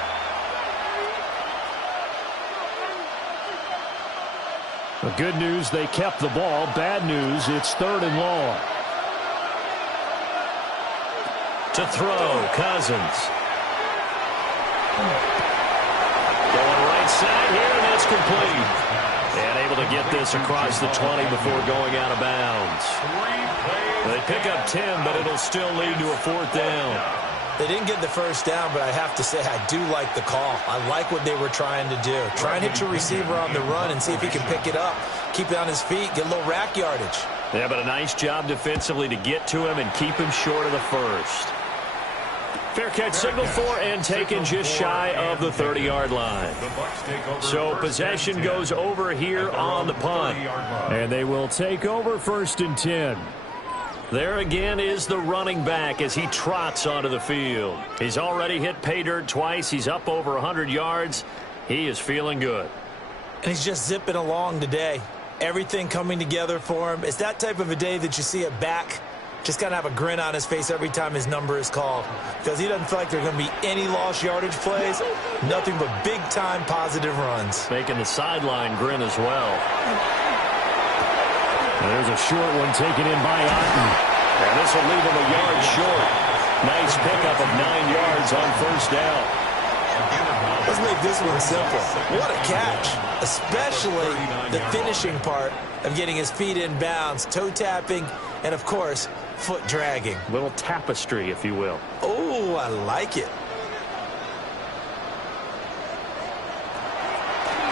The good news, they kept the ball. Bad news, it's 3rd and long. To throw, Cousins. Going right side here, and it's complete. And able to get this across the 20 before going out of bounds. They pick up 10, but it'll still lead to a 4th down. They didn't get the first down, but I have to say I do like the call. I like what they were trying to do. Try and hit your receiver on the run and see if he can pick it up, keep it on his feet, get a little rack yardage. Yeah, but a nice job defensively to get to him and keep him short of the first. Fair catch signal for and taken just shy of the 30-yard line. So possession goes over here on the punt. And they will take over 1st and 10. There again is the running back as he trots onto the field. He's already hit pay dirt twice. He's up over 100 yards. He is feeling good. And he's just zipping along today. Everything coming together for him. It's that type of a day that you see a back just kind of have a grin on his face every time his number is called because he doesn't feel like there are going to be any lost yardage plays, nothing but big-time positive runs. Making the sideline grin as well. And there's a short one taken in by Otten. And this will leave him a yard short. Nice pickup of 9 yards on 1st down. Let's make this one simple. What a catch, especially the finishing part of getting his feet in bounds, toe tapping, and, of course, foot dragging. Little tapestry, if you will. Oh, I like it.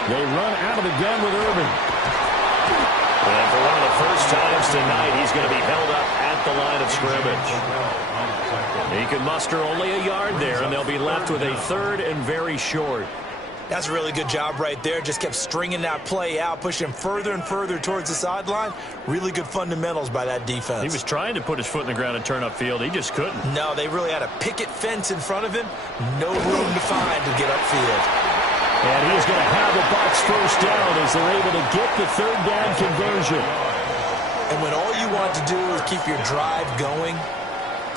They run out of the gun with Irving. And for one of the first times tonight, he's going to be held up at the line of scrimmage. He can muster only a yard there, and they'll be left with a 3rd and very short. That's a really good job right there. Just kept stringing that play out, pushing him further and further towards the sideline. Really good fundamentals by that defense. He was trying to put his foot in the ground and turn upfield. He just couldn't. No, they really had a picket fence in front of him. No room to find to get upfield. And he's going to have a box first down as they're able to get the third down conversion. And when all you want to do is keep your drive going,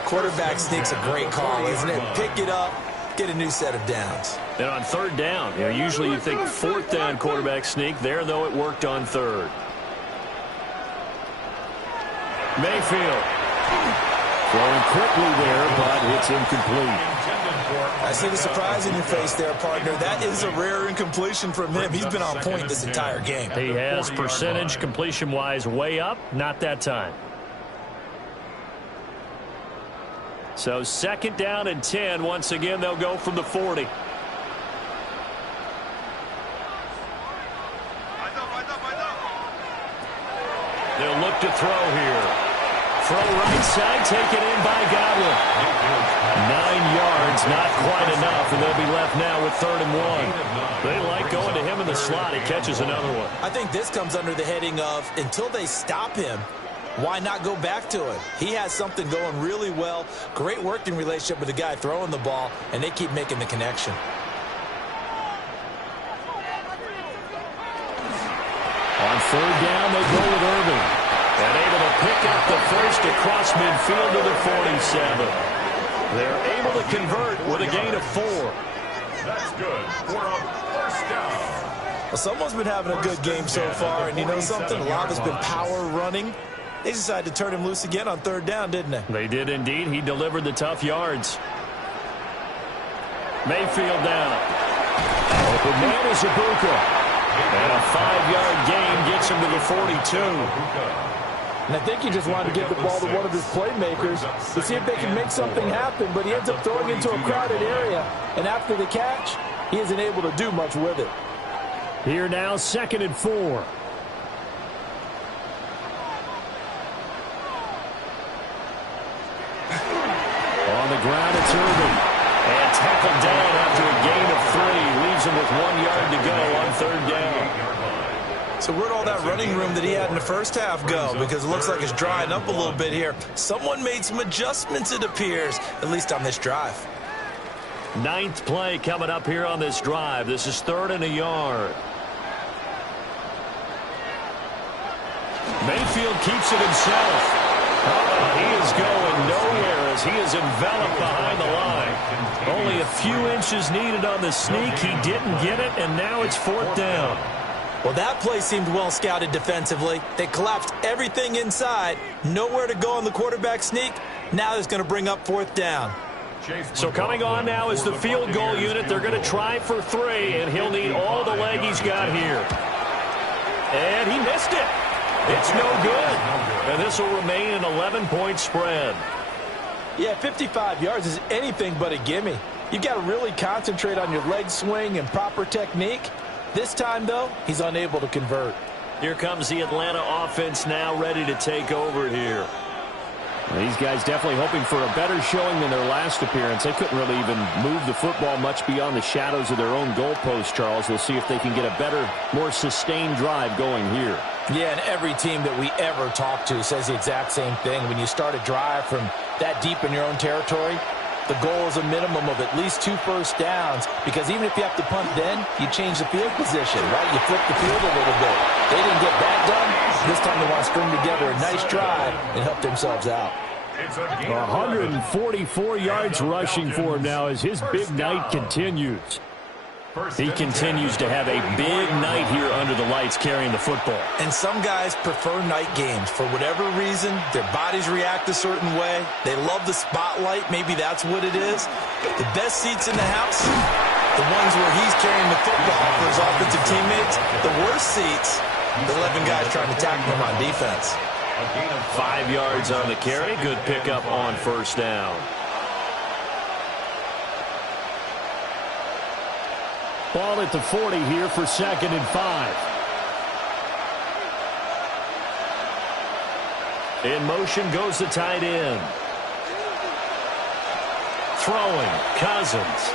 quarterback sneak's a great call, isn't it? Pick it up, get a new set of downs. And on third down, usually you think fourth down quarterback sneak. There, though, it worked on third. Mayfield throwing quickly there, but it's incomplete. I see the surprise in your face there, partner. That is a rare incompletion from him. He's been on point this entire game. He has percentage completion-wise way up. Not that time. So second down and 10. Once again, they'll go from the 40. They'll look to throw here. Throw right side, taken in by Godwin. 9 yards, not quite enough, and they'll be left now with 3rd and 1. They like going to him in the slot. He catches another one. I think this comes under the heading of, until they stop him, why not go back to it? He has something going really well. Great working relationship with the guy throwing the ball, and they keep making the connection. On 3rd down, they go with Irving. And able to pick up the first across midfield to the 47. They're able to convert with a gain of 4. That's good for a first down. Well, someone's been having a good game so far, and you know something? A lot has been power running. They decided to turn him loose again on 3rd down, didn't they? They did indeed. He delivered the tough yards. Mayfield down. Open man is Ibuka. And a 5-yard gain gets him to the 42. And I think he just wanted to give the ball to one of his playmakers to see if they can make something happen, but he ends up throwing into a crowded area. And after the catch, he isn't able to do much with it. Here now, 2nd and 4. On the ground, it's Irving. And tackled down after a gain of 3. Leaves him with 1 yard to go on 3rd down. So where'd all that running room that he had in the first half go? Because it looks like it's drying up a little bit here. Someone made some adjustments, it appears, at least on this drive. 9th play coming up here on this drive. This is 3rd and a yard. Mayfield keeps it himself. He is going nowhere as he is enveloped behind the line. Only a few inches needed on the sneak. He didn't get it, and now it's 4th down. Well, that play seemed well scouted defensively. They collapsed everything inside. Nowhere to go on the quarterback sneak. Now it's going to bring up 4th down. So coming on now is the field goal unit. They're going to try for 3, and he'll need all the leg he's got here. And he missed it. It's no good. And this will remain an 11-point spread. Yeah, 55 yards is anything but a gimme. You've got to really concentrate on your leg swing and proper technique. This time, though, he's unable to convert. Here comes the Atlanta offense now ready to take over here. These guys definitely hoping for a better showing than their last appearance. They couldn't really even move the football much beyond the shadows of their own goalpost, Charles. We'll see if they can get a better, more sustained drive going here. Yeah, and every team that we ever talk to says the exact same thing. When you start a drive from that deep in your own territory, the goal is a minimum of at least 2 first downs, because even if you have to punt then, you change the field position, right? You flip the field a little bit. They didn't get that done. This time they want to string together a nice drive and help themselves out. 144 yards rushing for him now as his big night continues. He continues to have a big night here under the lights carrying the football. And some guys prefer night games. For whatever reason, their bodies react a certain way. They love the spotlight. Maybe that's what it is. The best seats in the house, the ones where he's carrying the football for his offensive teammates. The worst seats, the 11 guys trying to tackle him on defense. 5 yards on the carry. Good pickup on 1st down. Ball at the 40 here for 2nd and 5. In motion goes the tight end. Throwing, Cousins.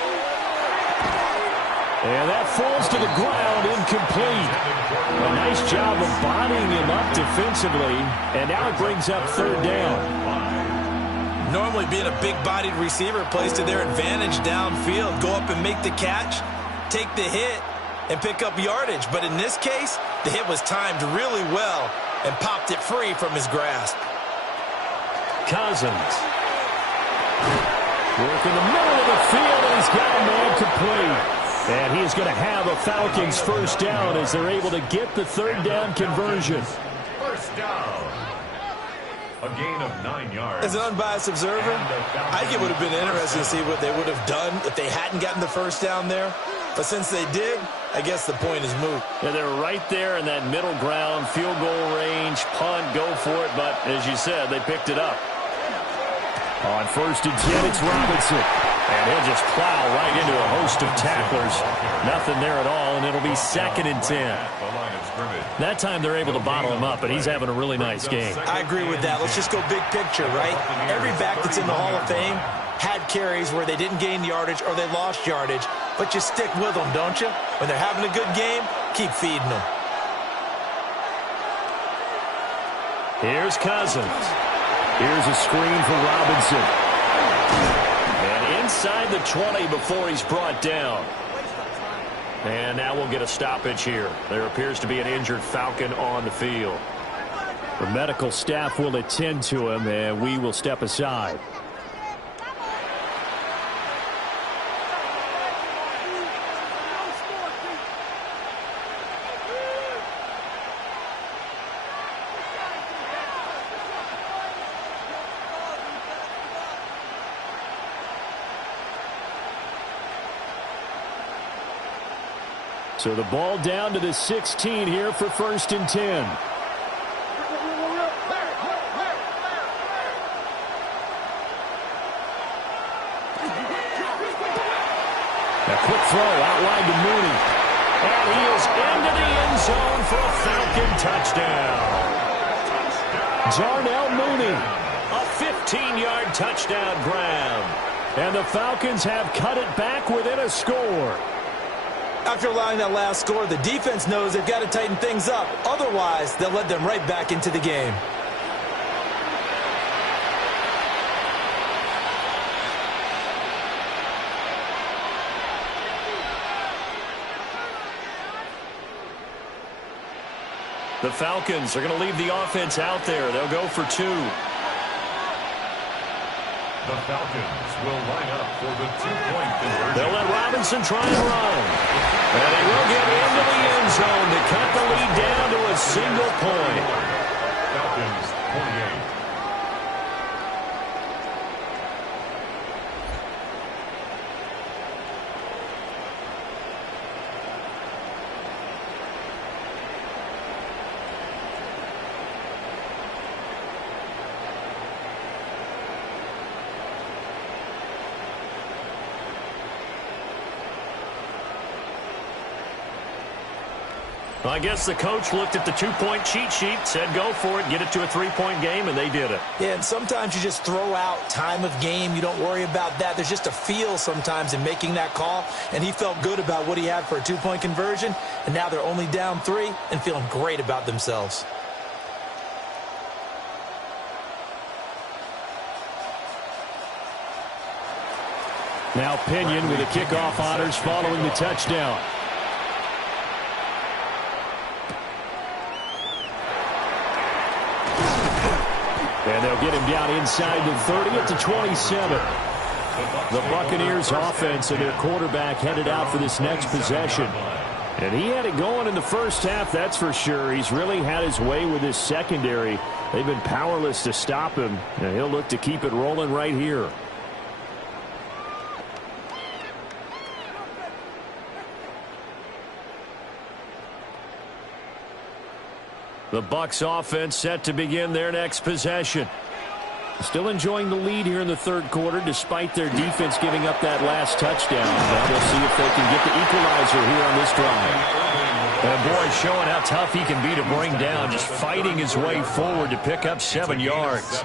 And that falls to the ground, incomplete. A nice job of bodying him up defensively, and now it brings up third down. Normally being a big-bodied receiver plays to their advantage downfield. Go up and make the catch, take the hit, and pick up yardage. But in this case, the hit was timed really well and popped it free from his grasp. Cousins. Work in the middle of the field, and he's got a man complete. And he is going to have a Falcons first down as they're able to get the third down conversion. First down. A gain of 9 yards. As an unbiased observer, I think it would have been interesting to see what they would have done if they hadn't gotten the first down there. But since they did, I guess the point is moot. Yeah, they're right there in that middle ground, field goal range, punt, go for it. But as you said, they picked it up. On first and 10, it's Robinson. And he'll just plow right into a host of tacklers. Nothing there at all, and it'll be 2nd and 10. That time they're able to bottle him up, and he's having a really nice game. I agree with that. Let's just go big picture, right? Every back that's in the Hall of Fame had carries where they didn't gain yardage or they lost yardage, but you stick with them, don't you? When they're having a good game, keep feeding them. Here's Cousins. Here's a screen for Robinson. And inside the 20 before he's brought down. And now we'll get a stoppage here. There appears to be an injured Falcon on the field. The medical staff will attend to him, and we will step aside. So the ball down to the 16 here for first and 10. A quick throw out wide to Mooney. And he is into the end zone for a Falcon touchdown. Darnell Mooney, a 15-yard touchdown grab. And the Falcons have cut it back within a score. After allowing that last score, the defense knows they've got to tighten things up. Otherwise, they'll let them right back into the game. The Falcons are going to leave the offense out there. They'll go for 2. The Falcons will line up for the 2-point conversion. They'll let Robinson try and run. And they will get into the end zone to cut the lead down to a single point. Falcons 28. I guess the coach looked at the 2-point cheat sheet, said go for it, get it to a 3-point game, and they did it. Yeah, and sometimes you just throw out time of game. You don't worry about that. There's just a feel sometimes in making that call, and he felt good about what he had for a 2-point conversion, and now they're only down 3 and feeling great about themselves. Now Pinion with the kickoff honors following the touchdown. And they'll get him down inside the 30 at the 27. The Buccaneers offense and their quarterback headed out for this next possession. And he had it going in the first half, that's for sure. He's really had his way with his secondary. They've been powerless to stop him. And he'll look to keep it rolling right here. The Bucs offense set to begin their next possession. Still enjoying the lead here in the third quarter despite their defense giving up that last touchdown. Now we'll see if they can get the equalizer here on this drive. And boy, showing how tough he can be to bring down, just fighting his way forward to pick up 7 yards.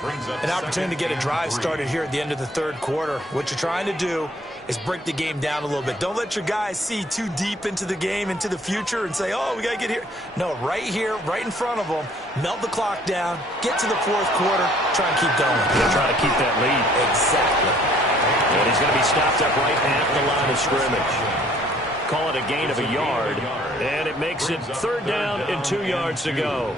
An opportunity to get a drive started here at the end of the third quarter. What you're trying to do is break the game down a little bit. Don't let your guys see too deep into the game, into the future, and say, oh, we got to get here. No, right here, right in front of them, melt the clock down, get to the fourth quarter, try and keep going. Try to keep that lead. Exactly. And he's going to be stopped up right at the line of scrimmage. Call it a gain of a yard, and it makes it 3rd down and 2 yards to go.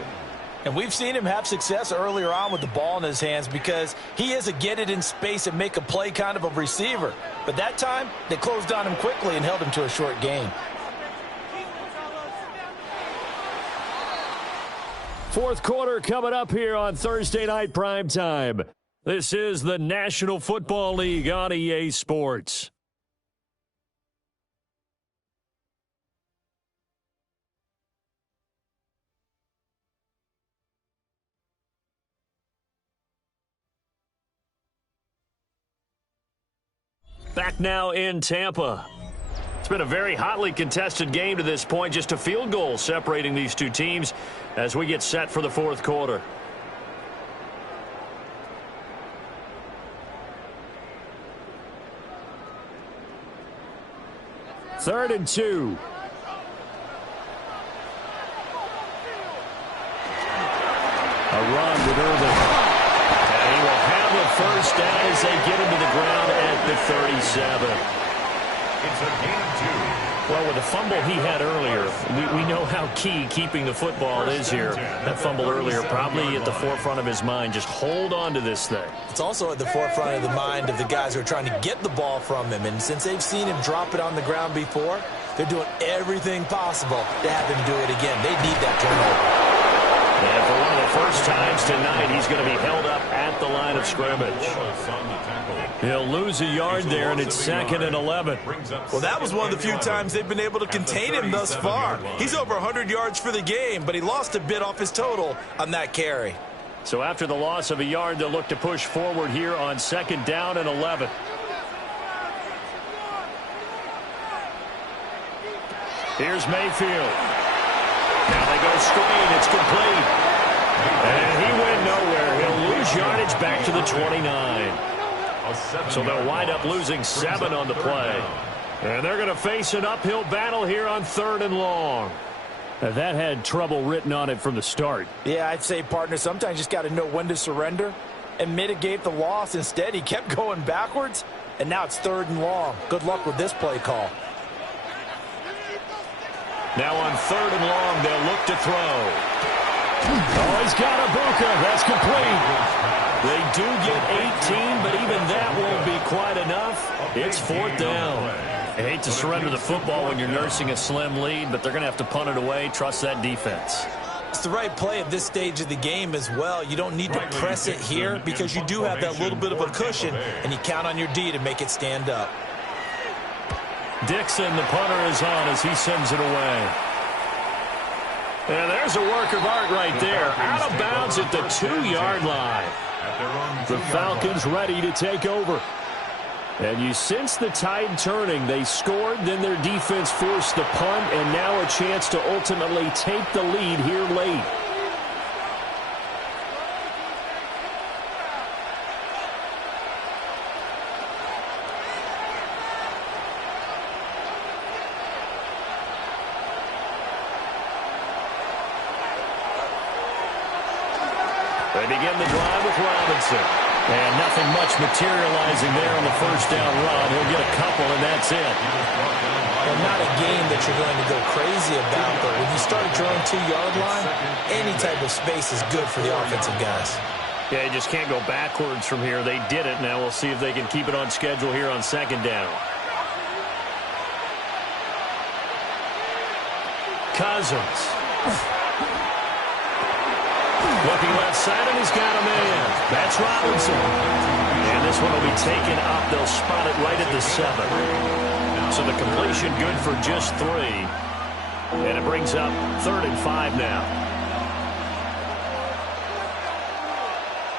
And we've seen him have success earlier on with the ball in his hands because he is a get it in space and make a play kind of a receiver. But that time, they closed on him quickly and held him to a short gain. Fourth quarter coming up here on Thursday Night Primetime. This is the National Football League on EA Sports. Back now in Tampa. It's been a very hotly contested game to this point. Just a field goal separating these two teams as we get set for the fourth quarter. Third and 2. A run with Irvin. And he will have the first down as they get him to the ground at the 37. It's a gain of 2. Well, with the fumble he had earlier, we know how key keeping the football is here. That fumble earlier probably at the forefront of his mind. Just hold on to this thing. It's also at the forefront of the mind of the guys who are trying to get the ball from him. And since they've seen him drop it on the ground before, they're doing everything possible to have him do it again. They need that turnover. And for one of the first times tonight, he's going to be held up at the line of scrimmage. He'll lose a yard there, and it's 2nd and 11. Well, that was one of the few times they've been able to contain him thus far. He's over 100 yards for the game, but he lost a bit off his total on that carry. So after the loss of a yard, they'll look to push forward here on 2nd down and 11. Here's Mayfield. Now they go screen. It's complete. And he went nowhere. He'll lose yardage back to the 29. So they'll wind up losing 7 on the play. And they're going to face an uphill battle here on 3rd and long. Now that had trouble written on it from the start. Yeah, I'd say, partner, sometimes you just got to know when to surrender and mitigate the loss. Instead, he kept going backwards, and now it's 3rd and long. Good luck with this play call. Now on 3rd and long, they'll look to throw. Oh, he's got Ibuka. That's complete. They do get 18, but even that won't be quite enough. It's 4th down. I hate to surrender the football when you're nursing a slim lead, but they're going to have to punt it away. Trust that defense. It's the right play at this stage of the game as well. You don't need to press it here because you do have that little bit of a cushion, and you count on your D to make it stand up. Dixon, the punter, is on as he sends it away. And there's a work of art right there. Out of bounds at the 2-yard line. The Falcons ready to take over. And you sense the tide turning. They scored, then their defense forced the punt, and now a chance to ultimately take the lead here late. They begin the drive with Robinson. And nothing much materializing there on the first down run. He'll get a couple, and that's it. Well, not a game that you're going to go crazy about, but when you start at your own 2-yard line, any type of space is good for the offensive guys. Yeah, you just can't go backwards from here. They did it. Now we'll see if they can keep it on schedule here on 2nd down. Cousins. Looking left side, and he's got a man. That's Robinson. And this one will be taken up. They'll spot it right at the 7. So the completion good for just 3. And it brings up 3rd and 5 now.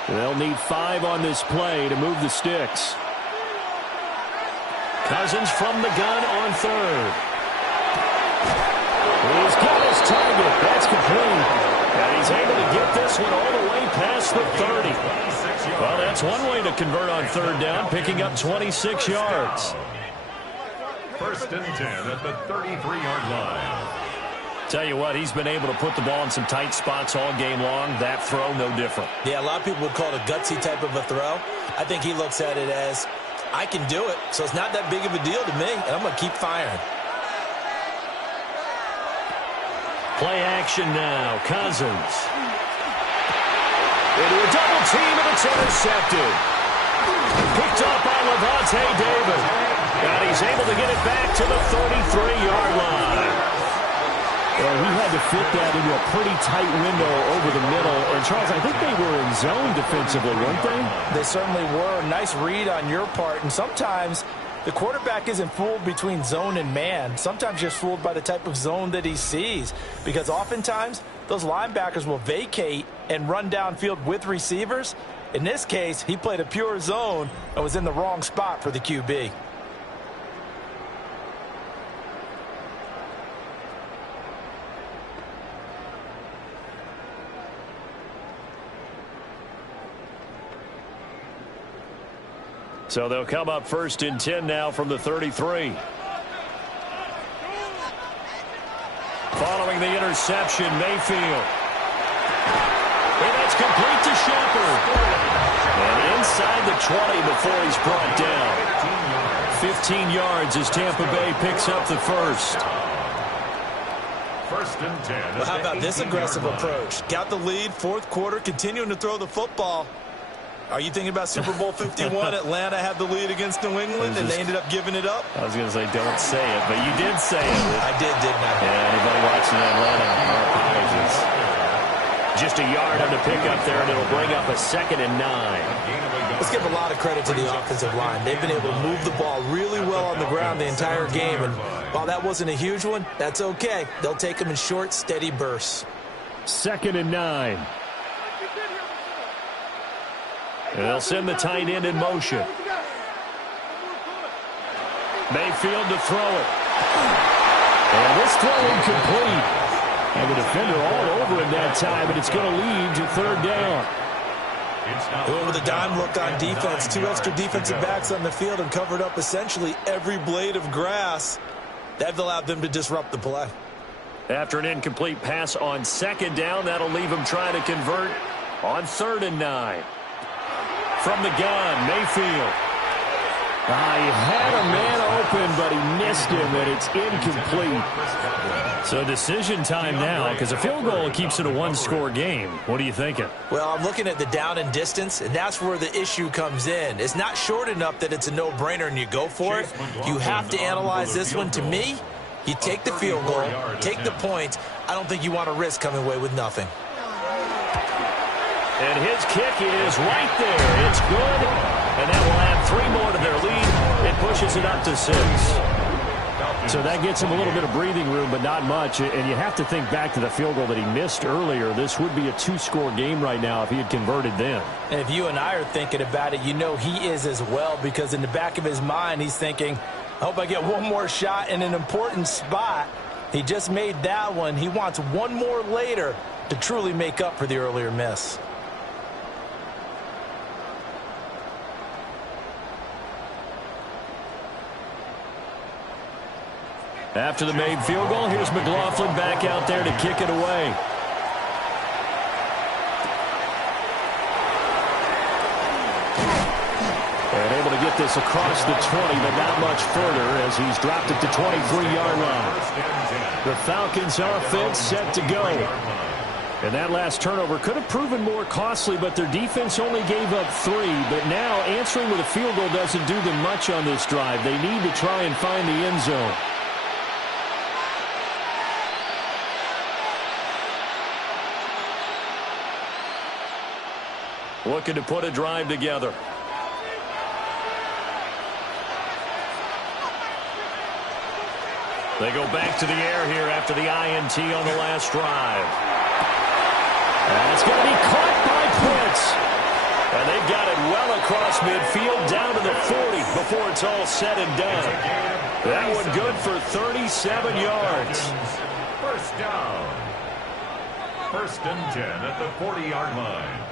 They'll need 5 on this play to move the sticks. Cousins from the gun on 3rd. He's got his target. That's complete. And he's able to get this one all the way past the 30. Well, that's one way to convert on third down, picking up 26 yards. First and 10 at the 33-yard line. Tell you what, he's been able to put the ball in some tight spots all game long. That throw, no different. Yeah, a lot of people would call it a gutsy type of a throw. I think he looks at it as, I can do it, so it's not that big of a deal to me, and I'm going to keep firing. Play action now. Cousins. Into a double team, and it's intercepted. Picked up by Levante David. And he's able to get it back to the 33-yard line. Well, he had to fit that into a pretty tight window over the middle. And, Charles, I think they were in zone defensively, weren't they? They certainly were. Nice read on your part. And sometimes the quarterback isn't fooled between zone and man. Sometimes just fooled by the type of zone that he sees. Because oftentimes, those linebackers will vacate and run downfield with receivers. In this case, he played a pure zone and was in the wrong spot for the QB. So they'll come up first and 10 now from the 33. Following the interception, Mayfield. And that's complete to Shepard. And inside the 20 before he's brought down. 15 yards as Tampa Bay picks up the first. First and 10. Well, how about this aggressive approach? Got the lead, fourth quarter, continuing to throw the football. Are you thinking about Super Bowl 51? Atlanta had the lead against New England, and they ended up giving it up? I was going to say, don't say it, but you did say it. I did, didn't I? Yeah, anybody watching Atlanta, our apologies. Just a yard on the pickup there, and it'll bring up a 2nd and 9. Let's give a lot of credit to the offensive line. They've been able to move the ball really well on the ground the entire game, and while that wasn't a huge one, that's okay. They'll take them in short, steady bursts. 2nd and 9. And they'll send the tight end in motion. Mayfield to throw it. And this throw incomplete. And the defender all over him that time, and it's going to lead to third down. Going with a dime look on defense. 2 extra defensive backs on the field and covered up essentially every blade of grass. That allowed them to disrupt the play. After an incomplete pass on 2nd down, that'll leave him trying to convert on 3rd and 9. From the gun, Mayfield. He had a man open, but he missed him, and it's incomplete. So decision time now, because a field goal keeps it a one-score game. What are you thinking? Well, I'm looking at the down and distance, and that's where the issue comes in. It's not short enough that it's a no-brainer and you go for it. You have to analyze this one. To me, you take the field goal, take the points. I don't think you want to risk coming away with nothing. And his kick is right there. It's good. And that will add 3 more to their lead. It pushes it up to 6. So that gets him a little bit of breathing room, but not much. And you have to think back to the field goal that he missed earlier. This would be a 2-score game right now if he had converted then. And if you and I are thinking about it, you know he is as well, because in the back of his mind, he's thinking, I hope I get one more shot in an important spot. He just made that one. He wants one more later to truly make up for the earlier miss. After the made field goal, here's McLaughlin back out there to kick it away. And able to get this across the 20, but not much further as he's dropped it to 23-yard line. The Falcons offense set to go. And that last turnover could have proven more costly, but their defense only gave up 3. But now answering with a field goal doesn't do them much on this drive. They need to try and find the end zone. Looking to put a drive together. They go back to the air here after the INT on the last drive. And it's going to be caught by Pitts. And they've got it well across midfield down to the 40 before it's all said and done. That one good for 37 yards. First down. First and 10 at the 40-yard line.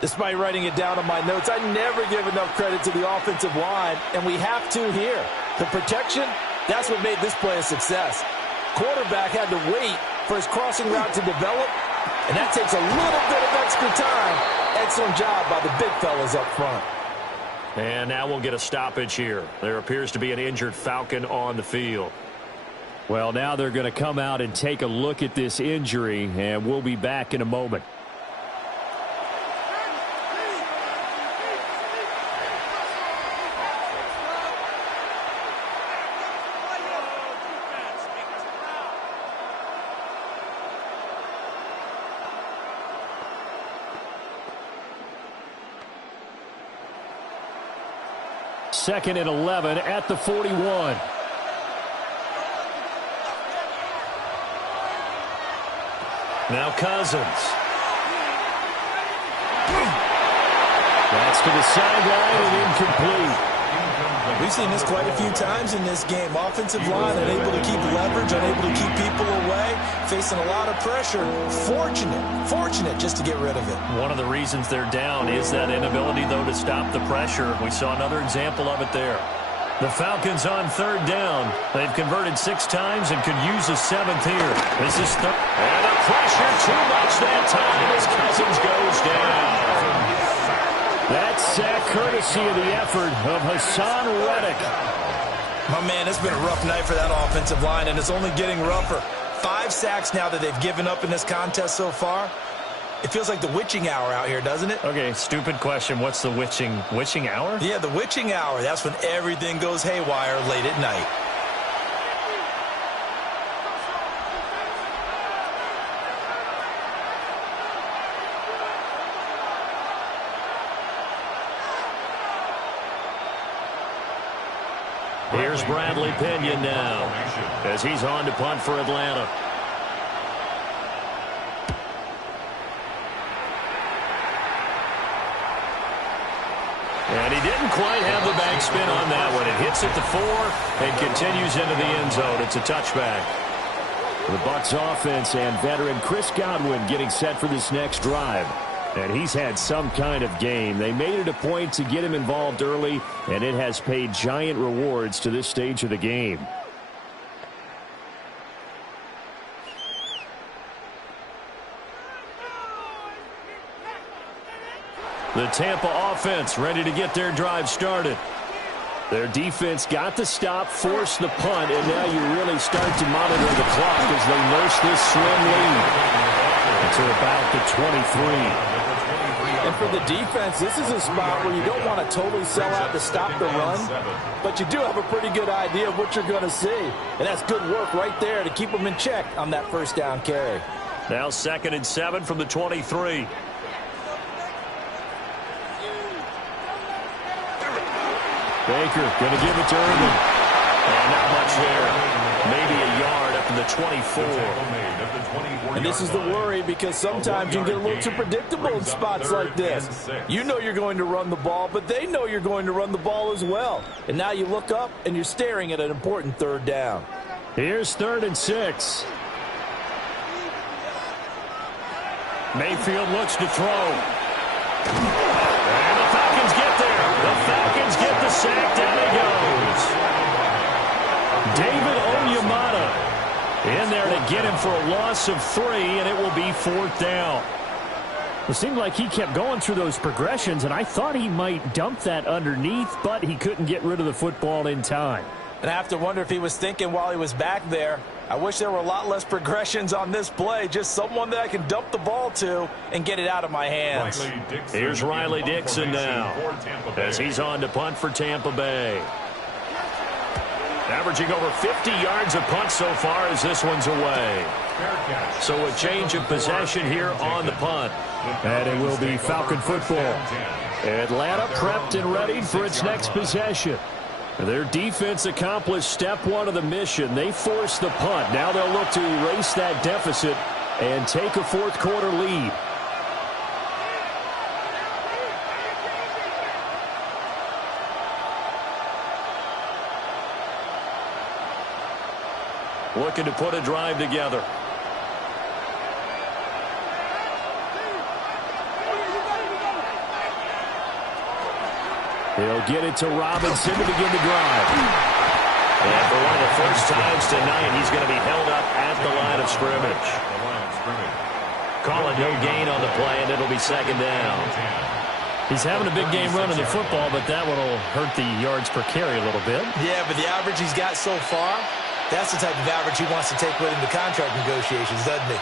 Despite writing it down on my notes, I never give enough credit to the offensive line, and we have to here. The protection, that's what made this play a success. Quarterback had to wait for his crossing route to develop, and that takes a little bit of extra time. Excellent job by the big fellas up front. And now we'll get a stoppage here. There appears to be an injured Falcon on the field. Well, now they're going to come out and take a look at this injury, and we'll be back in a moment. Second and 11 at the 41. Now Cousins. That's to the sideline and incomplete. We've seen this quite a few times in this game. Offensive line unable to keep leverage, unable to keep people away, facing a lot of pressure. Fortunate just to get rid of it. One of the reasons they're down is that inability, though, to stop the pressure. We saw another example of it there. The Falcons on third down. They've converted 6 times and could use a 7th here. This is third. And the pressure too much that time as Cousins goes down. That sack courtesy of the effort of Hassan Reddick. My man, it's been a rough night for that offensive line, and it's only getting rougher. 5 sacks now that they've given up in this contest so far. It feels like the witching hour out here, doesn't it? Okay, stupid question. What's the witching hour? Yeah, the witching hour. That's when everything goes haywire late at night. Here's Bradley Pinion now as he's on to punt for Atlanta. And he didn't quite have the backspin on that one. It hits at the 4 and continues into the end zone. It's a touchback. The Bucs offense and veteran Chris Godwin getting set for this next drive. And he's had some kind of game. They made it a point to get him involved early, and it has paid giant rewards to this stage of the game. The Tampa offense ready to get their drive started. Their defense got the stop, forced the punt, and now you really start to monitor the clock as they nurse this slim lead. To about the 23. And for the defense, this is a spot where you don't want to totally sell out to stop the run, but you do have a pretty good idea of what you're going to see. And that's good work right there to keep them in check on that first down carry. Now 2nd and 7 from the 23. Baker going to give it to Irvin. And not much there. Maybe a yard up to the 24. And this is the worry because sometimes you can get a little too predictable in spots like this. You know you're going to run the ball, but they know you're going to run the ball as well. And now you look up and you're staring at an important 3rd down. Here's 3rd and 6. Mayfield looks to throw. And the Falcons get there. The Falcons get the sack. Down he goes. David Onyemata in there to get him for a loss of 3, and it will be 4th down. It seemed like he kept going through those progressions, and I thought he might dump that underneath, but he couldn't get rid of the football in time. And I have to wonder if he was thinking while he was back there, I wish there were a lot less progressions on this play, just someone that I can dump the ball to and get it out of my hands. Here's Riley Dixon now as he's on to punt for Tampa Bay. Averaging over 50 yards a punt so far as this one's away. So a change of possession here on the punt. And it will be Falcon football. Atlanta prepped and ready for its next possession. Their defense accomplished step 1 of the mission. They forced the punt. Now they'll look to erase that deficit and take a 4th quarter lead. looking to put a drive together. He'll get it to Robinson to begin the drive. And for one of the first times tonight, he's going to be held up at the line of scrimmage. Call it no gain on the play, and it'll be second down. He's having a big game running the football, but that one will hurt the yards per carry a little bit. Yeah, but the average he's got so far, that's the type of average he wants to take with him to contract negotiations, doesn't he?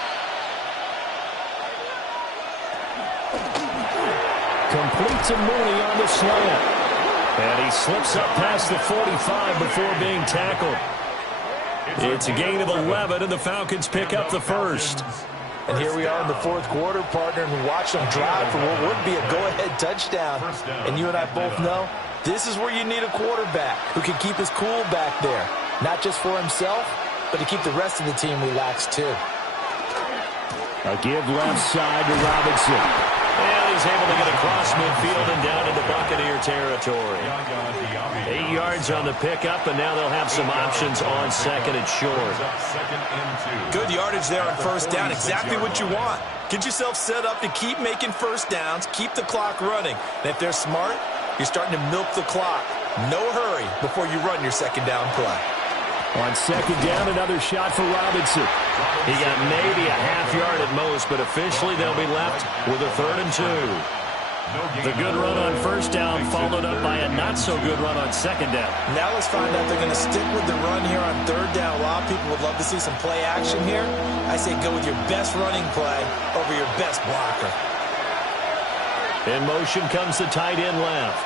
Complete to Mooney on the slant. And he slips up past the 45 before being tackled. It's a gain of 11, and the Falcons pick up the first. And here we are in the fourth quarter, partner, and we watch them drive for what would be a go-ahead touchdown. And you and I both know this is where you need a quarterback who can keep his cool back there. Not just for himself, but to keep the rest of the team relaxed, too. A give left side to Robinson. And he's able to get across midfield and down into Buccaneer territory. 8 yards on the pickup, and now they'll have some options on second and short. Good yardage there on first down. Exactly what you want. Get yourself set up to keep making first downs, keep the clock running. And if they're smart, you're starting to milk the clock. No hurry before you run your second down play. On second down, another shot for Robinson. He got maybe a half yard at most, but officially they'll be left with a 3rd and 2. The good run on first down followed up by a not-so-good run on second down. Now let's find out if they're going to stick with the run here on third down. A lot of people would love to see some play action here. I say go with your best running play over your best blocker. In motion comes the tight end left.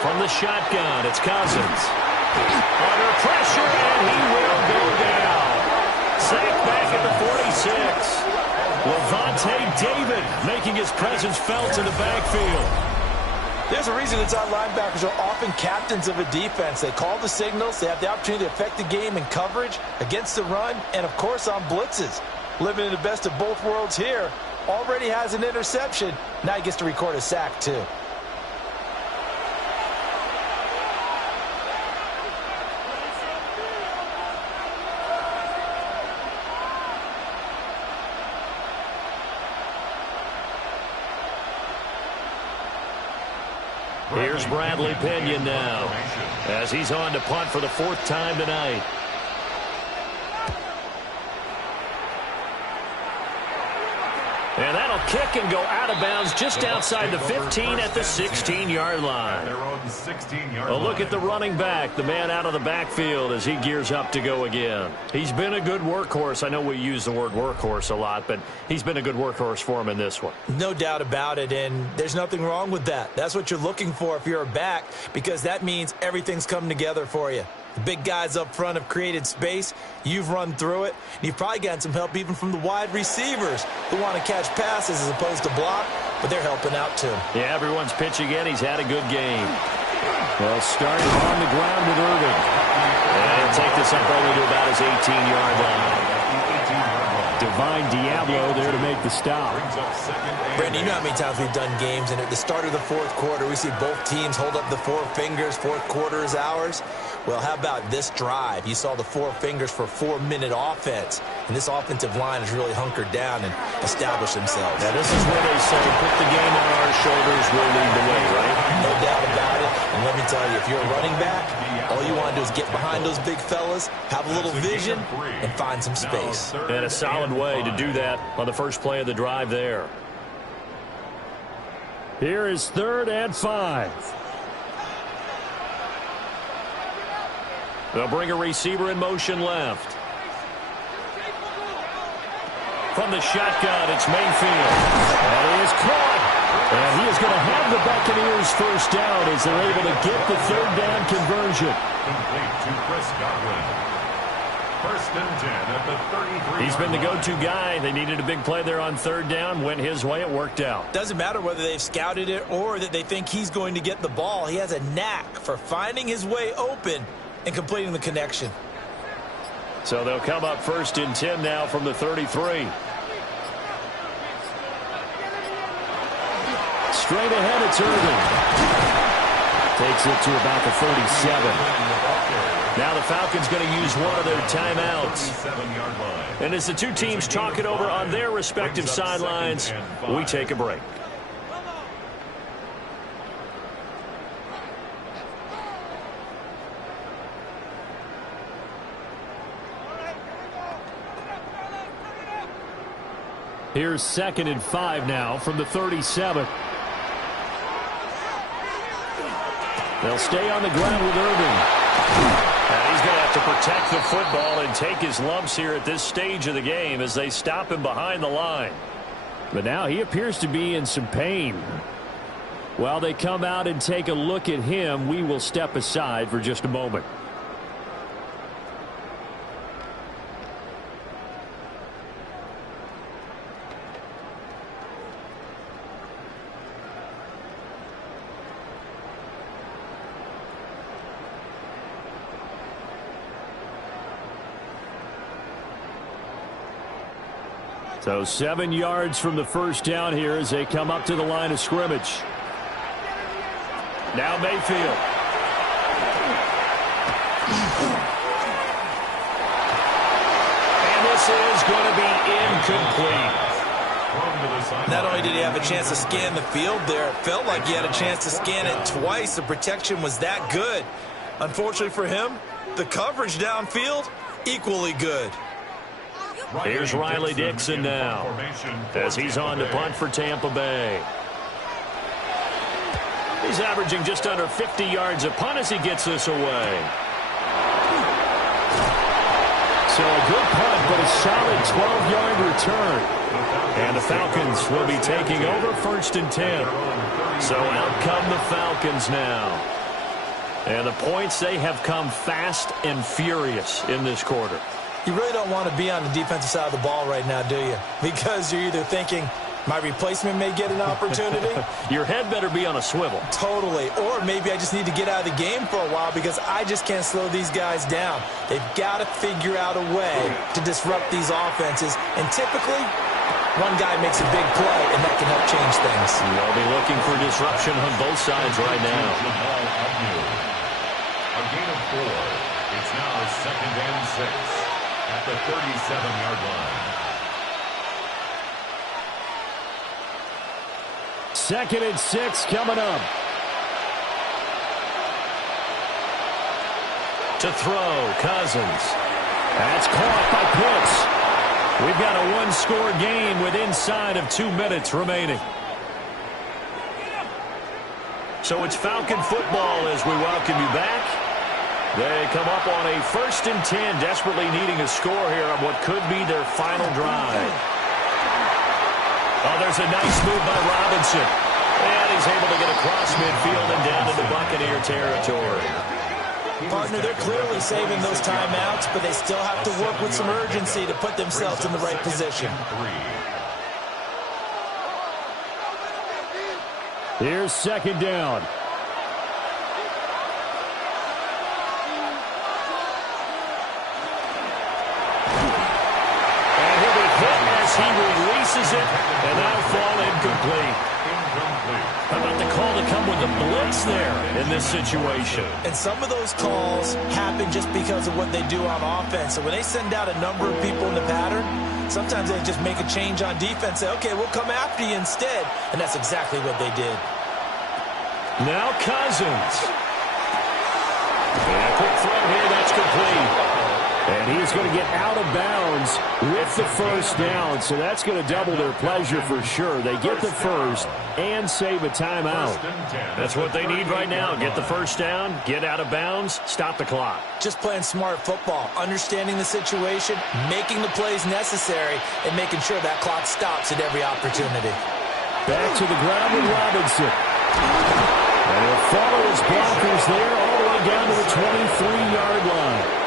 From the shotgun, it's Cousins. Under pressure, and he will go down. Sacked back at the 46. Levante David making his presence felt in the backfield. There's a reason inside linebackers are often captains of a defense. They call the signals. They have the opportunity to affect the game in coverage, against the run, and, of course, on blitzes. Living in the best of both worlds here. Already has an interception. Now he gets to record a sack, too. Here's Bradley Pinion now, as he's on to punt for the 4th time tonight. And that'll kick and go out of bounds just outside the 15 at the 16-yard line. A look at the running back, the man out of the backfield as he gears up to go again. He's been a good workhorse. I know we use the word workhorse a lot, but he's been a good workhorse for him in this one. No doubt about it, and there's nothing wrong with that. That's what you're looking for if you're a back, because that means everything's come together for you. The big guys up front have created space. You've run through it. And you've probably gotten some help even from the wide receivers who want to catch passes as opposed to block, but they're helping out too. Yeah, everyone's pitching in. He's had a good game. Well, starting on the ground with Irvin. And he'll take this up only to about his 18-yard line. Divine Diablo there to make the stop. Brandon, you know how many times we've done games, and at the start of the fourth quarter, we see both teams hold up the 4 fingers. Fourth quarter is ours. Well, how about this drive? You saw the 4 fingers for 4-minute offense, and this offensive line has really hunkered down and established themselves. Now, this is where they say, put the game on our shoulders, we'll lead the way, right? No doubt about it. And let me tell you, if you're a running back, all you want to do is get behind those big fellas, have a little vision, and find some space. And a solid way to do that on the first play of the drive there. Here is 3rd and 5. They'll bring a receiver in motion left. From the shotgun, it's Mayfield. That is caught. And he is going to have the Buccaneers first down as they're able to get the 3rd down conversion. Complete to Chris Godwin. 1st and 10 at the 33. He's been the go-to guy. They needed a big play there on 3rd down. Went his way. It worked out. Doesn't matter whether they've scouted it or that they think he's going to get the ball. He has a knack for finding his way open and completing the connection. So they'll come up 1st and 10 now from the 33. Straight ahead, it's Irvin. Takes it to about the 37. Now the Falcons going to use one of their timeouts. And as the two teams talk it over on their respective sidelines, we take a break. Here's 2nd and 5 now from the 37. They'll stay on the ground with Irving. And he's going to have to protect the football and take his lumps here at this stage of the game as they stop him behind the line. But now he appears to be in some pain. While they come out and take a look at him, we will step aside for just a moment. So 7 yards from the first down here as they come up to the line of scrimmage. Now Mayfield. And this is going to be incomplete. Not only did he have a chance to scan the field there, it felt like he had a chance to scan it twice. The protection was that good. Unfortunately for him, the coverage downfield, equally good. Here's Riley Dixon now as he's on to punt for Tampa Bay. He's averaging just under 50 yards a punt as he gets this away. So a good punt, but a solid 12-yard return. And the Falcons will be taking over 1st and 10. So out come the Falcons now. And the points, they have come fast and furious in this quarter. You really don't want to be on the defensive side of the ball right now, do you? Because you're either thinking, my replacement may get an opportunity. Your head better be on a swivel. Totally. Or maybe I just need to get out of the game for a while because I just can't slow these guys down. They've got to figure out a way to disrupt these offenses. And typically, one guy makes a big play, and that can help change things. They'll be looking for disruption on both sides right now. A gain of 4. It's now 2nd and 6. At the 37-yard line. 2nd and 6 coming up. To throw, Cousins. That's caught by Pitts. We've got a one-score game with inside of 2 minutes remaining. So it's Falcon football as we welcome you back. They come up on a 1st and 10, desperately needing a score here on what could be their final drive. Oh, there's a nice move by Robinson. And he's able to get across midfield and down into Buccaneer territory. Partner, they're clearly saving those timeouts, but they still have to work with some urgency to put themselves in the right position. Here's 2nd down. He releases it, and that'll fall incomplete. How about the call to come with the blitz there in this situation? And some of those calls happen just because of what they do on offense. So when they send out a number of people in the pattern, sometimes they just make a change on defense. Say, okay, we'll come after you instead. And that's exactly what they did. Now Cousins. And a quick throw here, that's complete. And he's going to get out of bounds with the first down. So that's going to double their pleasure for sure. They get the first and save a timeout. That's what they need right now. Get the first down, get out of bounds, stop the clock. Just playing smart football, understanding the situation, making the plays necessary, and making sure that clock stops at every opportunity. Back to the ground with Robinson. And he'll follow his blockers there all the way down to the 23-yard line.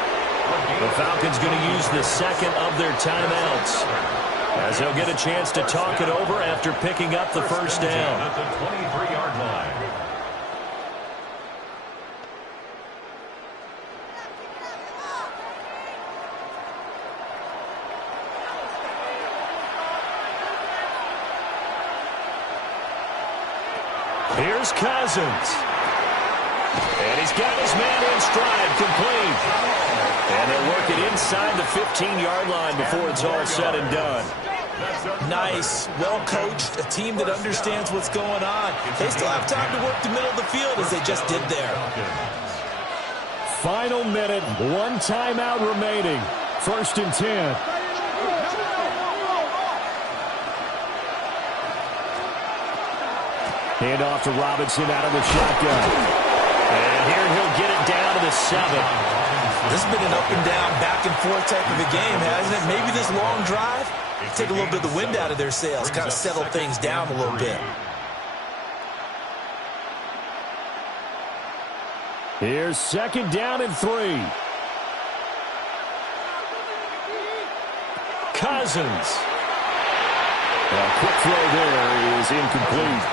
The Falcons going to use the 2nd of their timeouts as they'll get a chance to talk it over after picking up the first down. At the 23-yard line. Here's Cousins. And he's got his man in stride, complete. And they'll work it inside the 15-yard line before it's all said and done. Nice, well-coached, a team that understands what's going on. They still have time to work the middle of the field as they just did there. Final minute, one timeout remaining. 1st and 10. Hand off to Robinson out of the shotgun. And here he'll get it down to the 7. This has been an up-and-down, back-and-forth type of a game, hasn't it? Maybe this long drive, take a little bit of the wind out of their sails, kind of settle things down a little bit. Here's 2nd down and 3. Cousins. A quick throw there is incomplete.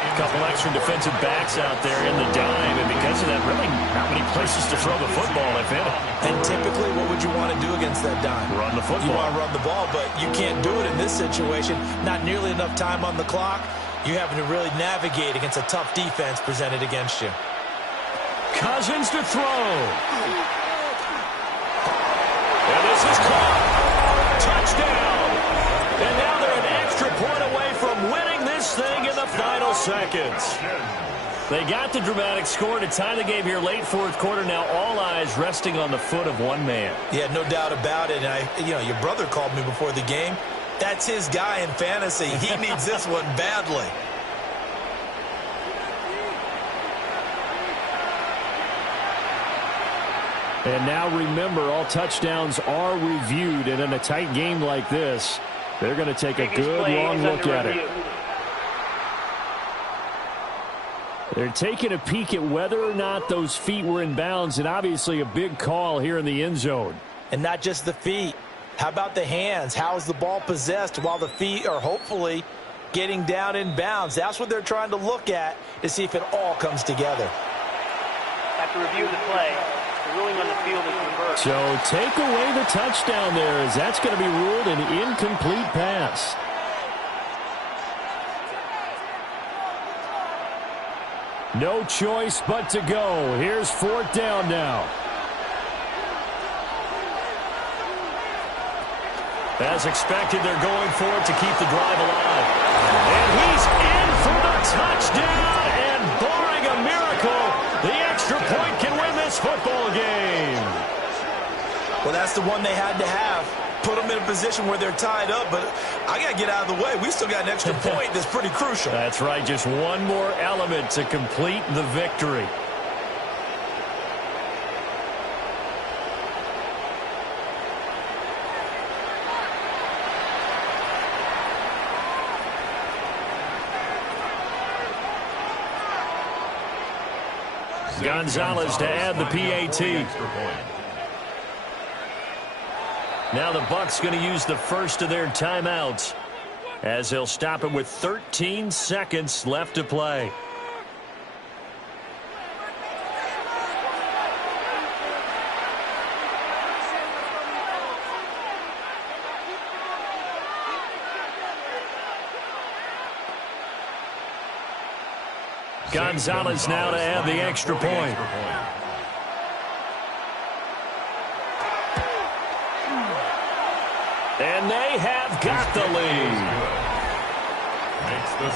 A couple extra defensive backs out there in the dime, and because of that, really not many places to throw the football, if any. And typically, what would you want to do against that dime? Run the football. You want to run the ball, but you can't do it in this situation. Not nearly enough time on the clock. You're having to really navigate against a tough defense presented against you. Cousins to throw. And this is caught. Touchdown. And now they're an extra point away from winning this thing in the final seconds. They got the dramatic score to tie the game here late 4th quarter. Now all eyes resting on the foot of one man. Yeah, no doubt about it. And your brother called me before the game. That's his guy in fantasy. He needs this one badly. And now remember, all touchdowns are reviewed, and in a tight game like this, they're going to take a good long look at it. They're taking a peek at whether or not those feet were in bounds, and obviously a big call here in the end zone. And not just the feet. How about the hands? How is the ball possessed while the feet are hopefully getting down in bounds? That's what they're trying to look at to see if it all comes together. After review of the play, the ruling on the field is reversed. So take away the touchdown there, as that's going to be ruled an incomplete pass. No choice but to go. Here's 4th down now. As expected, they're going for it to keep the drive alive. And he's in for the touchdown. And barring a miracle, the extra point can win this football game. Well, that's the one they had to have. Put them in a position where they're tied up, but I got to get out of the way. We still got an extra point that's pretty crucial. That's right, just one more element to complete the victory. Gonzalez to add the PAT. Now the Bucs going to use the first of their timeouts as they'll stop it with 13 seconds left to play. Gonzalez now to add the extra point. And they have got the lead.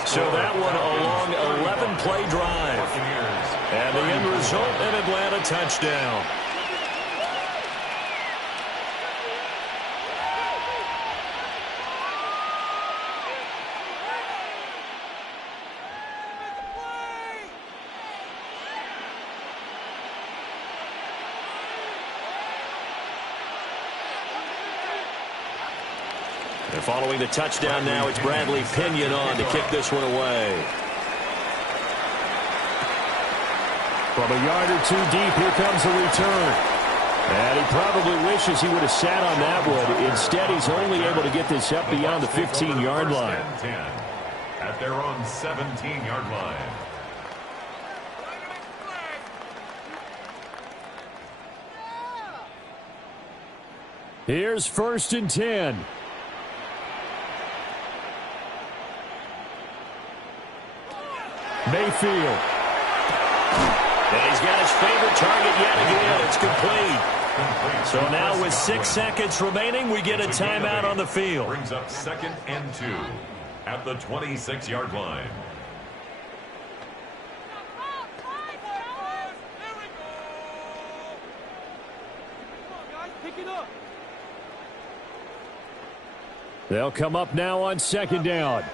So that one a long 11-play drive. And the end result, an Atlanta touchdown. And following the touchdown now, it's Bradley Pinion on to kick this one away. From a yard or two deep, here comes the return. And he probably wishes he would have sat on that one. Instead, he's only able to get this up beyond the 15-yard line. At their own 17-yard line. Here's 1st and 10. Mayfield. And he's got his favorite target yet again. It's complete. So now with 6 seconds remaining, we get a timeout on the field. Brings up 2nd and 2 at the 26-yard line. They'll come up now on 2nd down.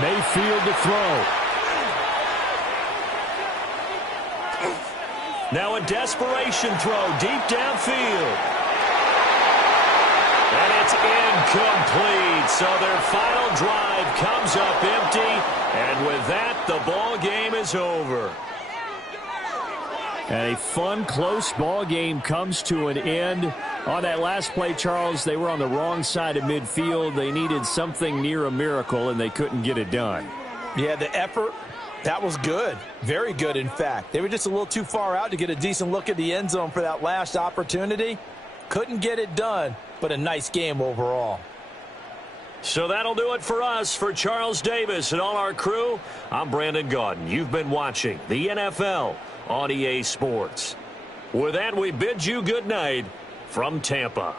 Mayfield to throw. Now a desperation throw deep downfield. And it's incomplete. So their final drive comes up empty. And with that, the ball game is over. And a fun, close ball game comes to an end. On that last play, Charles, they were on the wrong side of midfield. They needed something near a miracle, and they couldn't get it done. Yeah, the effort, that was good. Very good, in fact. They were just a little too far out to get a decent look at the end zone for that last opportunity. Couldn't get it done, but a nice game overall. So that'll do it for us. For Charles Davis and all our crew, I'm Brandon Gaudin. You've been watching the NFL on EA Sports. With that, we bid you good night from Tampa.